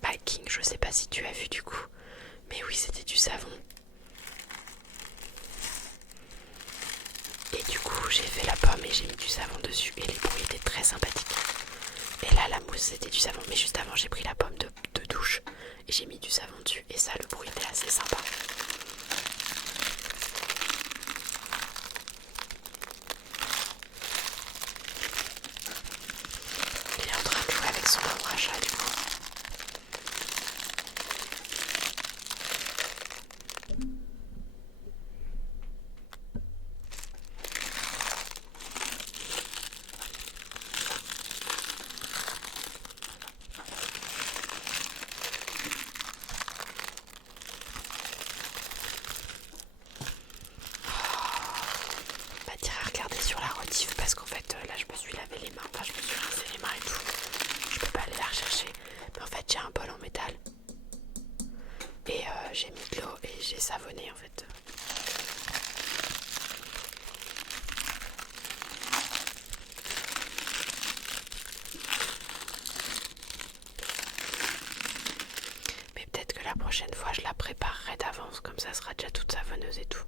Packing, je sais pas si tu as vu du coup. Mais oui, c'était du savon. Et du coup, j'ai fait la pomme et j'ai mis du savon dessus. Et les bruits étaient très sympathiques. Et là, la mousse, c'était du savon. Mais juste avant, j'ai pris la pomme de douche. Et j'ai mis du savon dessus. Et ça, le bruit était assez sympa. Il est en train de jouer avec son ombre chat du coup. Bah t'iras regarder sur la rediff parce qu'en fait là je me suis lavé les mains, enfin je me suis rincé les mains et tout. Je peux pas aller la rechercher. Mais en fait j'ai un bol en métal. Et j'ai mis de l'eau et j'ai savonné en fait. Mais peut-être que la prochaine fois je la préparerai d'avance, comme ça sera déjà toute savonneuse et tout.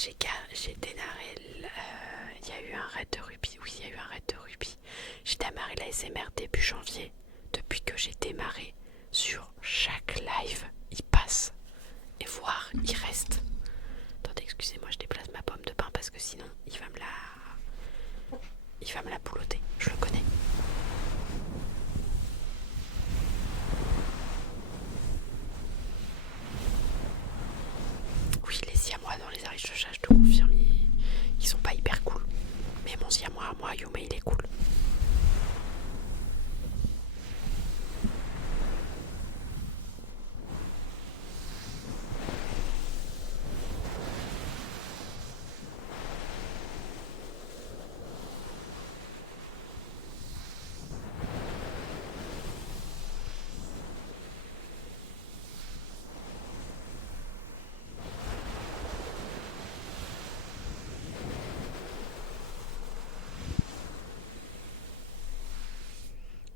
j'ai démarré. Il y a eu un raid de rugby. Oui, il y a eu un raid de rugby. J'ai démarré la SMR début janvier. Depuis que j'ai démarré, sur chaque live, il passe. Et voire, il reste. Attendez, excusez-moi, je déplace ma pomme de pain parce que sinon, il va me la boulotter. Je le connais. Oui, les siamois dans les ariches de chat, je te confirme, ils sont pas hyper cool. Mais mon siamois à moi, Yume, il est cool.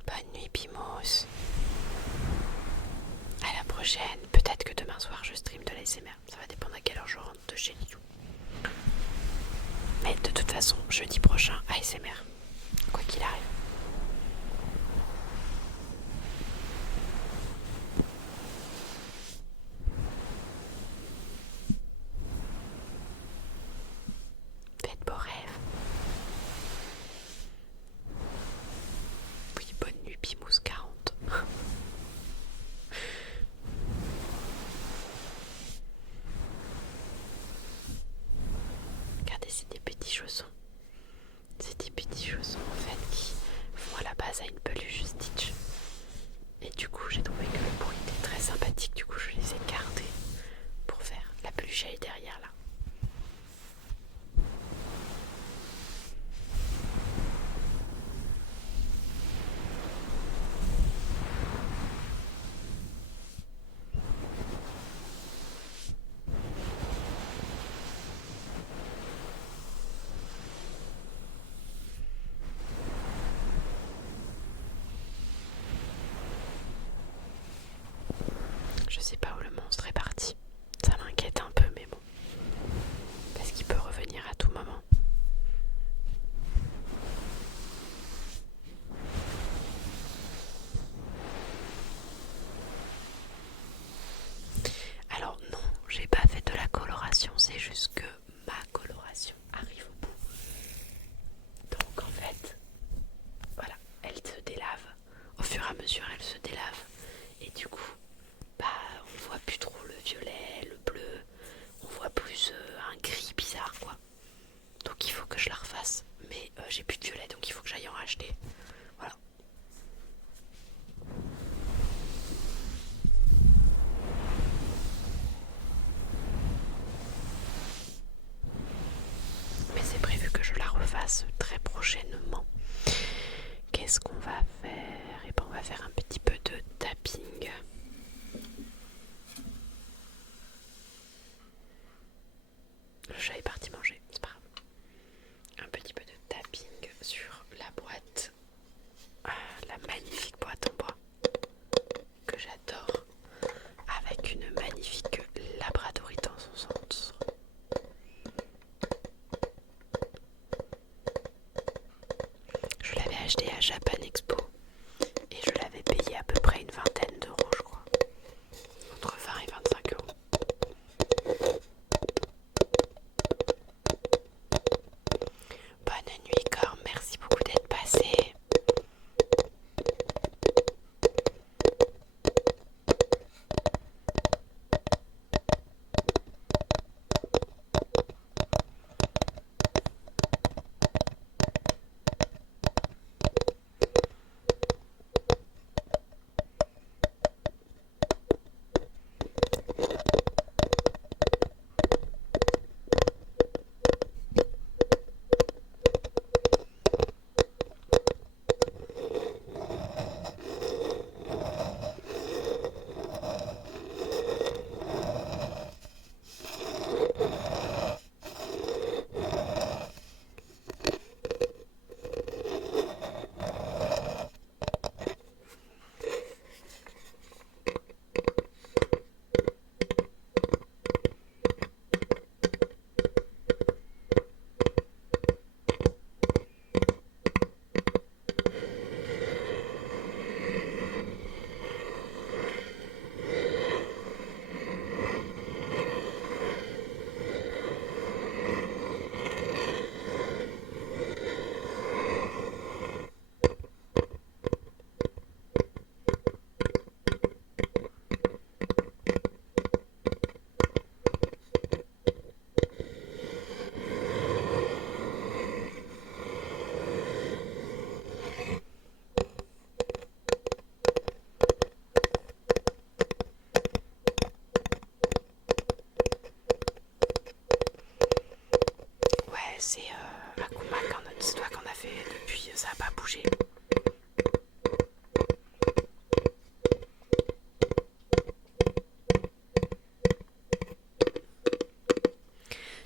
Bonne nuit, Pimos. À la prochaine. Peut-être que demain soir, je stream de l'ASMR. Ça va dépendre à quelle heure je rentre de chez Lidou. Mais de toute façon, jeudi prochain, ASMR. Quoi qu'il arrive. Faites beaux rêves. Oui, bonne nuit, Pimous 40. Regardez, c'est des petits chaussons. C'est des petits chaussons en fait qui font à la base à une peluche Stitch. Et du coup, j'ai trouvé que le bruit était très sympathique. Du coup, je les ai gardés pour faire. La peluche, elle est derrière là. Je sais pas où le monstre est parti. Ça m'inquiète un peu, mais bon. Parce qu'il peut revenir à tout moment. Alors non, j'ai pas fait de la coloration, c'est juste que ma coloration arrive au bout. Donc en fait, voilà, elle se délave. Au fur et à mesure, elle se délave. Et du coup, bah, on voit plus trop le violet, le bleu. On voit plus un gris bizarre, quoi. Donc il faut que je la refasse. Mais j'ai plus de violet, donc il faut que j'aille en racheter. Voilà. Mais c'est prévu que je la refasse très prochainement. Qu'est-ce qu'on va faire? Et ben on va faire un petit peu de tapping. Le chat est parti manger, c'est pas grave. Un petit peu de tapping sur la boîte. La magnifique boîte en bois que j'adore. Avec une magnifique labradorite dans son centre. Je l'avais acheté à Japan Expo et je l'avais payé à peu près une vingtaine d'euros, je crois. Entre 20 et 25 euros. Bonne nuit, Corps. Merci beaucoup d'être passé. c'est Akuma, c'est toi qu'on a fait depuis, ça n'a pas bougé.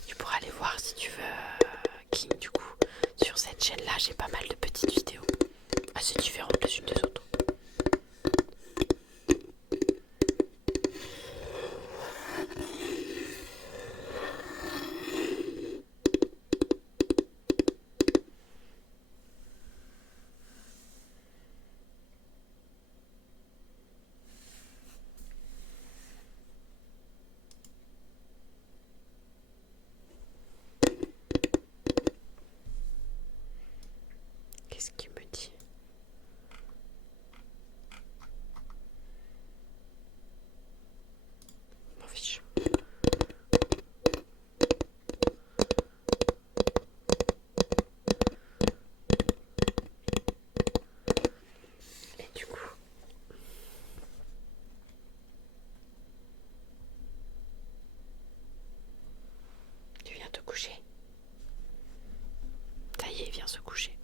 Tu pourras aller voir si tu veux King du coup. Sur cette chaîne là j'ai pas mal de petites vidéos assez différentes les unes des autres. Qu'est-ce qu'il me dit? M'en fiche. Et du coup, tu viens te coucher. Ça y est, viens se coucher.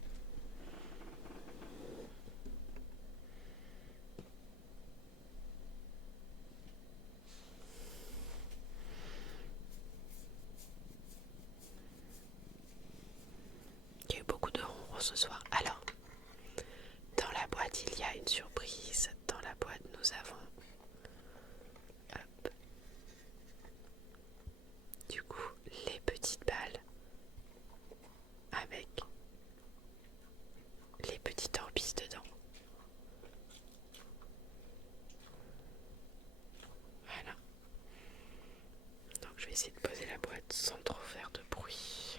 Il y a eu beaucoup de ronrons ce soir. Alors, dans la boîte, il y a une surprise. Dans la boîte, nous avons... Hop. Du coup, les petites balles avec les petites orbis dedans. Voilà. Donc je vais essayer de poser la boîte sans trop faire de bruit.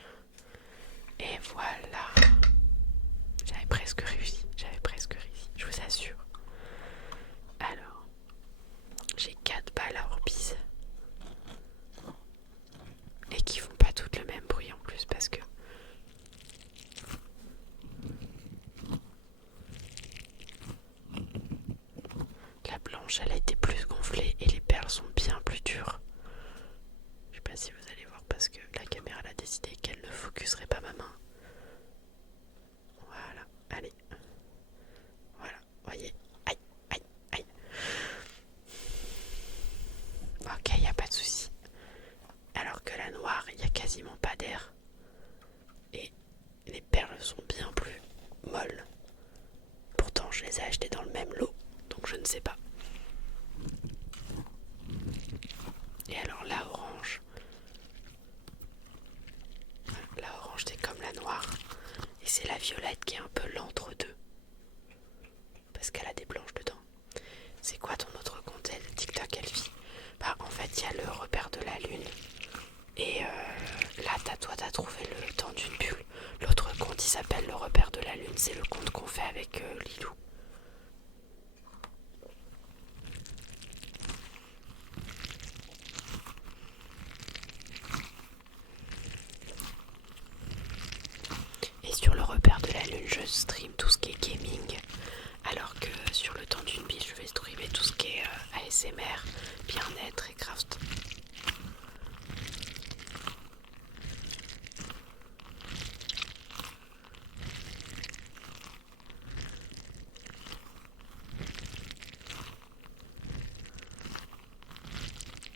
Et voilà. J'avais presque réussi, je vous assure. Alors, j'ai 4 balles à Orbis. Et qui font pas toutes le même bruit en plus parce que la blanche elle a été plus gonflée et les perles sont bien plus dures. Je sais pas si vous allez voir parce que la caméra a décidé qu'elle ne focuserait pas ma main. Voilà, allez. Voilà, voyez. Aïe, aïe, aïe. Ok, y a pas de souci. Alors que la noire, il y a quasiment pas d'air. Et les perles sont bien plus molles. Pourtant, je les ai achetées dans le même lot, donc je ne sais pas. Et alors la orange. La orange, c'est comme la noire. Et c'est la violette qui est un peu l'entre-deux. Parce qu'elle a des blanches dedans. C'est quoi ton autre compte de TikTok, Elfie? Bah, en fait, il y a le repère de la lune. Et là, toi, t'as trouvé le temps d'une bulle. L'autre compte, il s'appelle le repère de la lune. C'est le compte qu'on fait avec Lilou. Et sur le repère de la lune, je stream tout ce qui est gaming. Alors que sur le temps d'une bille, je vais streamer tout ce qui est ASMR, bien-être et craft.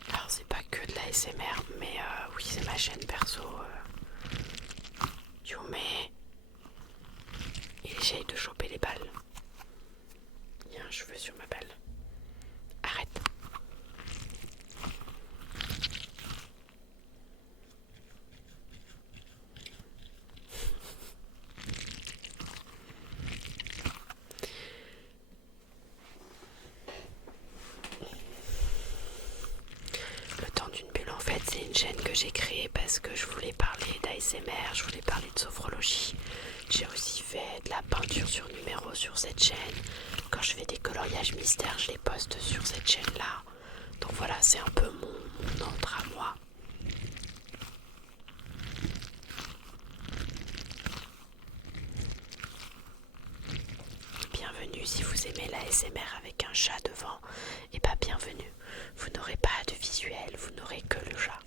Alors c'est pas que de l'ASMR, mais oui c'est ma chaîne perso. Mais il essaye de choper les balles. Il y a un cheveu sur ma balle. Arrête. Le temps d'une bulle, en fait, c'est une chaîne que j'ai créée parce que je voulais parler d'ASMR, je voulais parler de sophrologie. J'ai aussi fait de la peinture sur numéro sur cette chaîne. Quand je fais des coloriages mystères, je les poste sur cette chaîne-là. Donc voilà, c'est un peu mon entre à moi. Bienvenue si vous aimez l'ASMR avec un chat devant. Et pas bienvenue, vous n'aurez pas de visuel, vous n'aurez que le chat.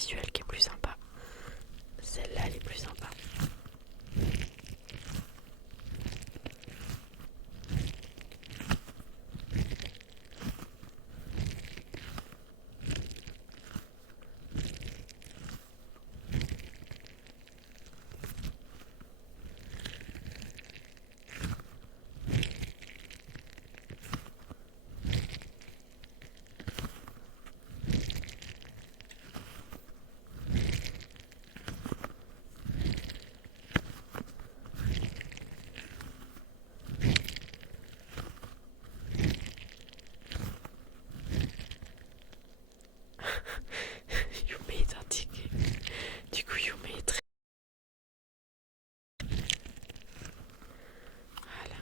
visuel qui est plus sympa. Celle-là, elle est plus sympa. Yume est intrigué. Du coup, Yume est très... Voilà.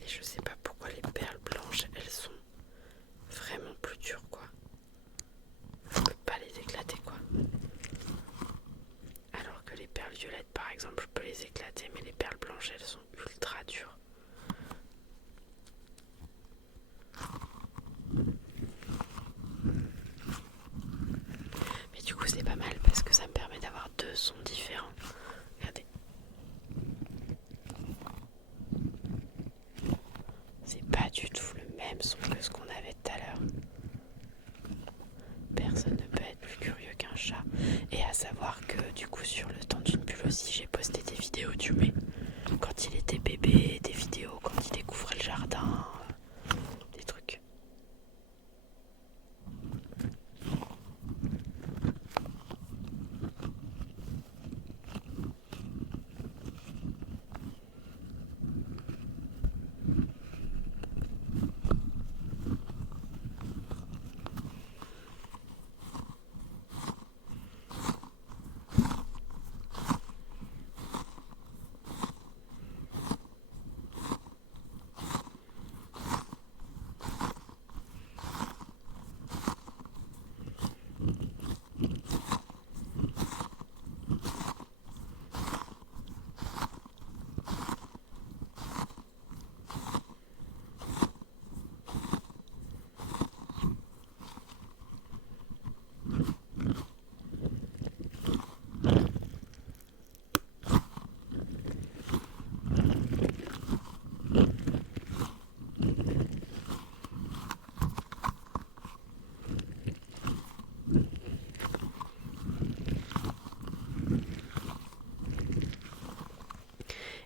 Et je sais pas pourquoi les perles blanches, elles sont vraiment plus dures, quoi. Je peux pas les éclater, quoi. Alors que les perles violettes, par exemple, je peux les éclater, mais les perles blanches, elles sont ultra dures. Mais du coup, c'est pas mal parce que ça me permet d'avoir deux sons différents. Regardez. C'est pas du tout le même son que ce qu'on avait tout à l'heure. Personne ne peut être plus curieux qu'un chat. Et à savoir que du coup sur le temps d'une bulle aussi j'ai posté des vidéos d'Yumé quand il était bébé, des vidéos quand il découvrait le jardin, des trucs.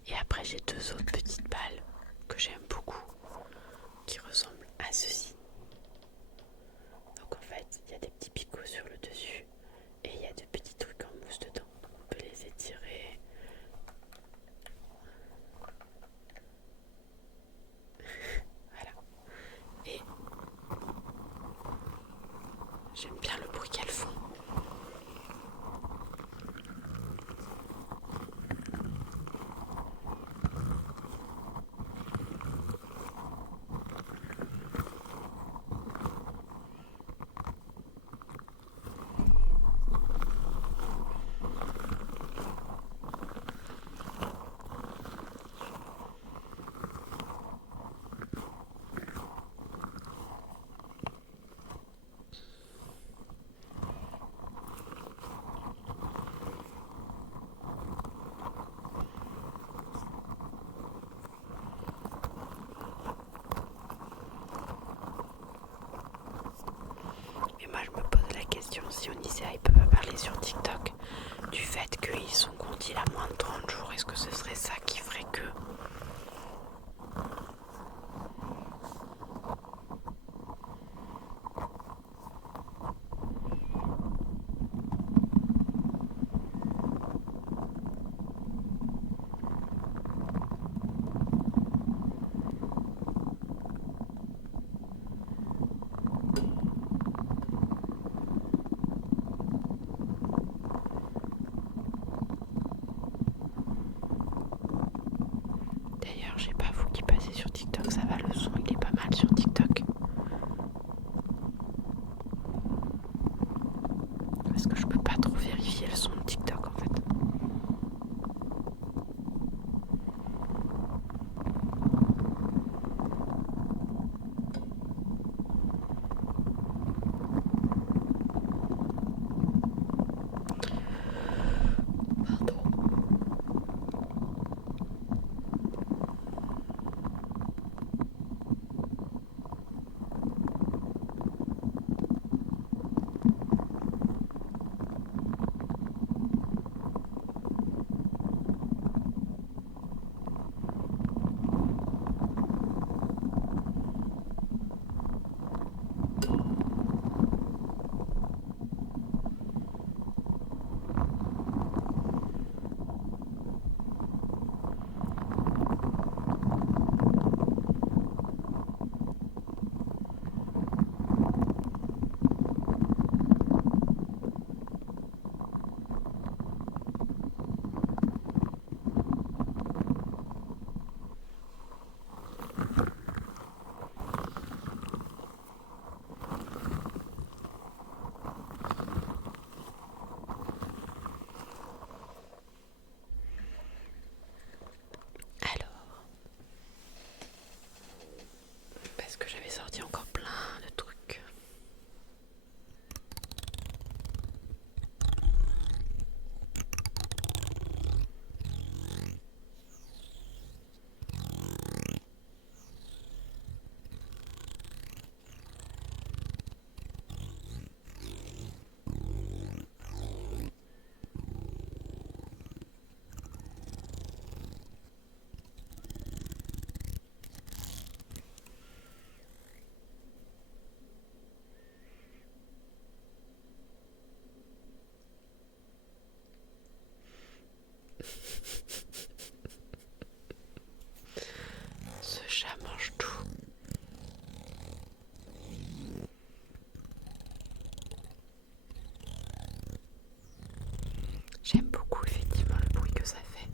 Et après j'ai deux autres petites balles que j'aime beaucoup qui ressemblent à ceci. Donc en fait il y a des petits picots sur le dessus et il y a de petits trucs en mousse dedans. On peut les étirer. Voilà. Et j'aime bien le bruit qu'elles font. Et moi je me pose la question si Onisea il peut pas parler sur TikTok du fait qu'ils sont contis à moins de 30 jours. Est-ce que ce serait ça qui ferait que... D'ailleurs, je sais pas, vous qui passez sur TikTok, ça va, le son il est pas mal sur TikTok. Parce que je peux pas trop vérifier le son de TikTok en fait. Pardon. Alors, parce que j'avais sorti encore plein de trucs. Ce chat mange tout. J'aime beaucoup effectivement le bruit que ça fait.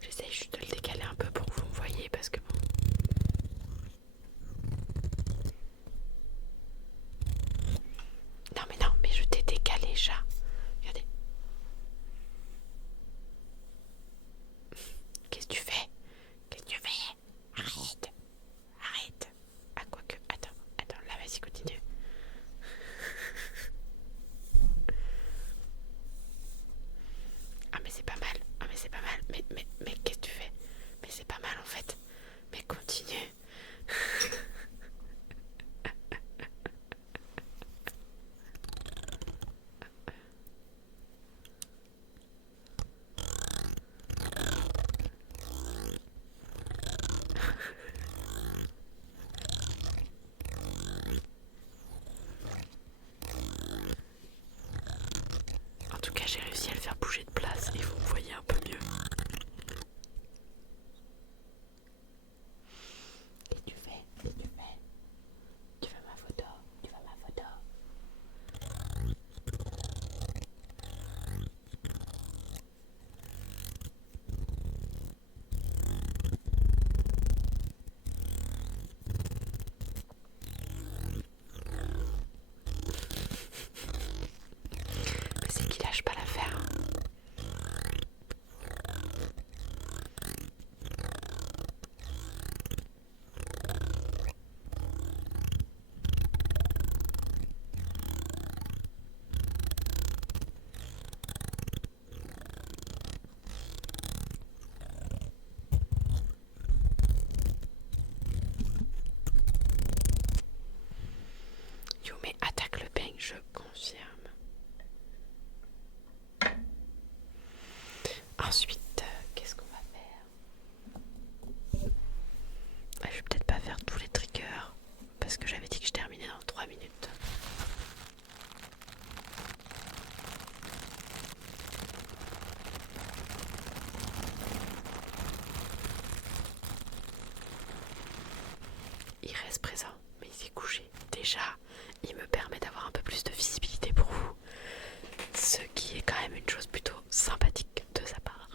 J'essaye juste de le décaler un peu pour que vous me voyez parce que bon. reste présent, mais il s'est couché. Déjà, il me permet d'avoir un peu plus de visibilité pour vous, ce qui est quand même une chose plutôt sympathique de sa part.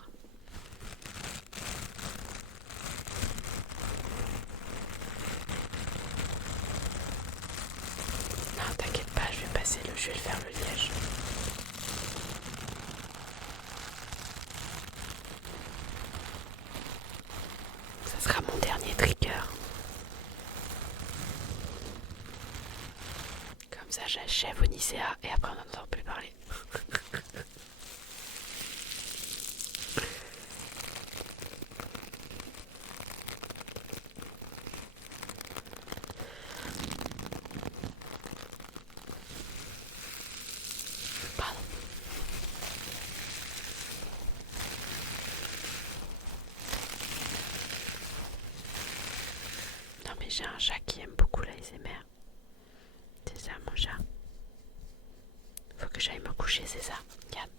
Non, t'inquiète pas, je vais le faire le liège. Ça sera mon dernier trigger. Comme ça, j'achève Onicea et après on n'entend plus parler. Pardon. Non mais j'ai un chat qui aime beaucoup l'ASMR. C'est ça mon chat. Faut que j'aille me coucher, c'est ça. Regarde.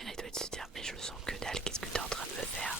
Et là il doit se dire mais je le sens que dalle, qu'est-ce que t'es en train de me faire?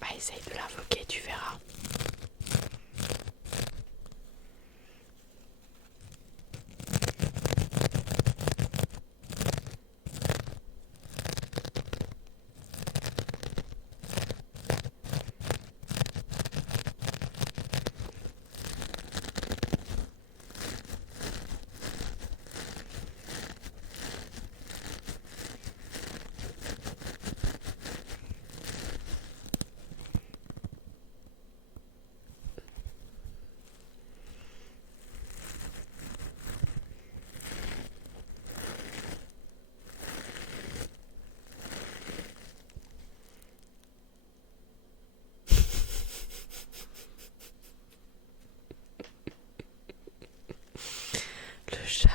Bah essaye de l'invoquer, tu verras. Le chat.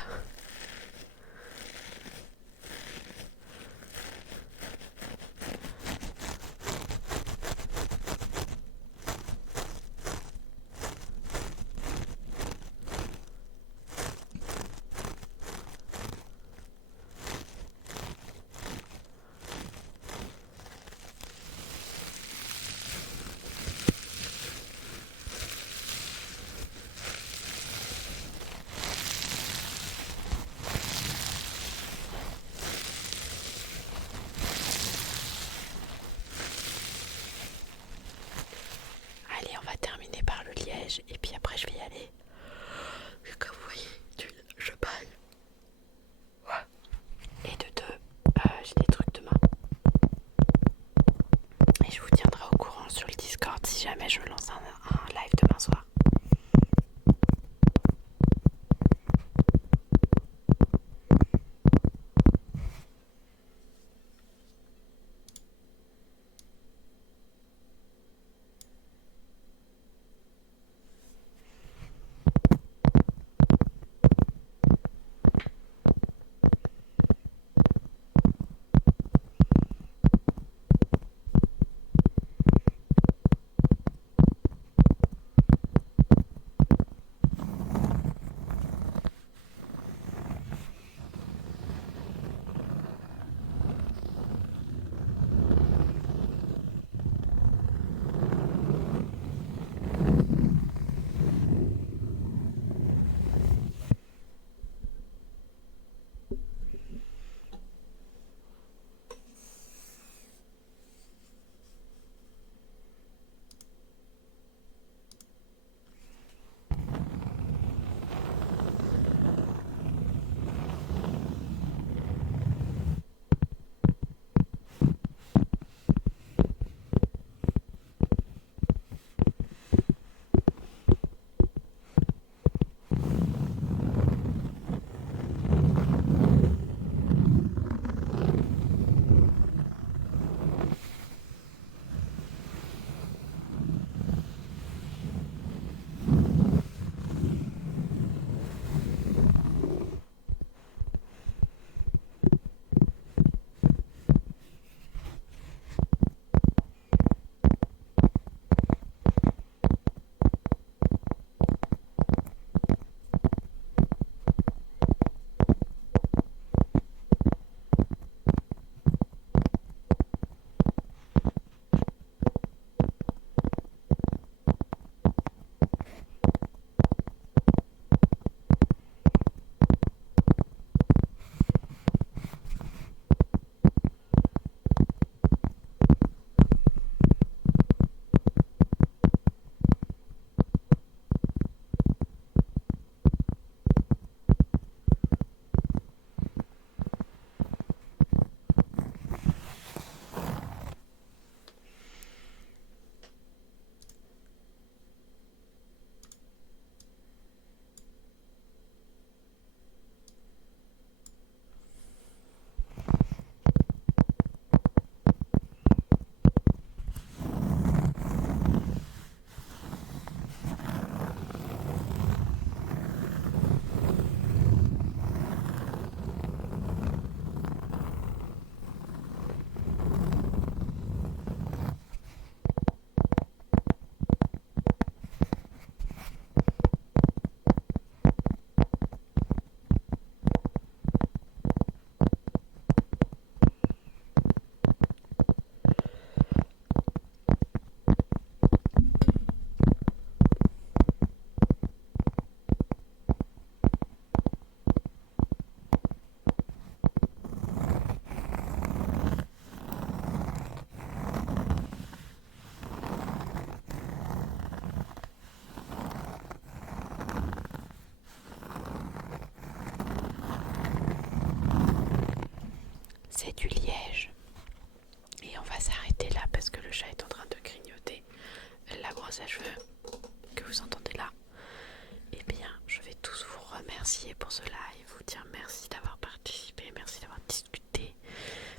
remercier pour ce live, vous dire merci d'avoir participé, merci d'avoir discuté,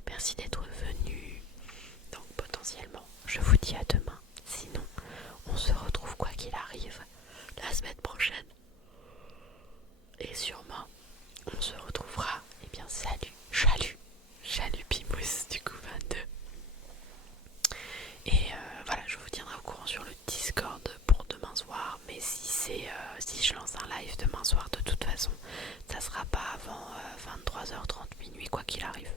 merci d'être venu. Donc potentiellement, je vous dis à demain. Sinon, on se retrouve quoi qu'il arrive la semaine prochaine. Et sûrement, on se retrouvera. Eh bien, chalut Pimous du coup 22. Et voilà, je vous tiendrai au courant sur le Discord pour demain soir. Mais si je lance un live demain soir, de toute façon, ça sera pas avant 23h30 minuit quoi qu'il arrive.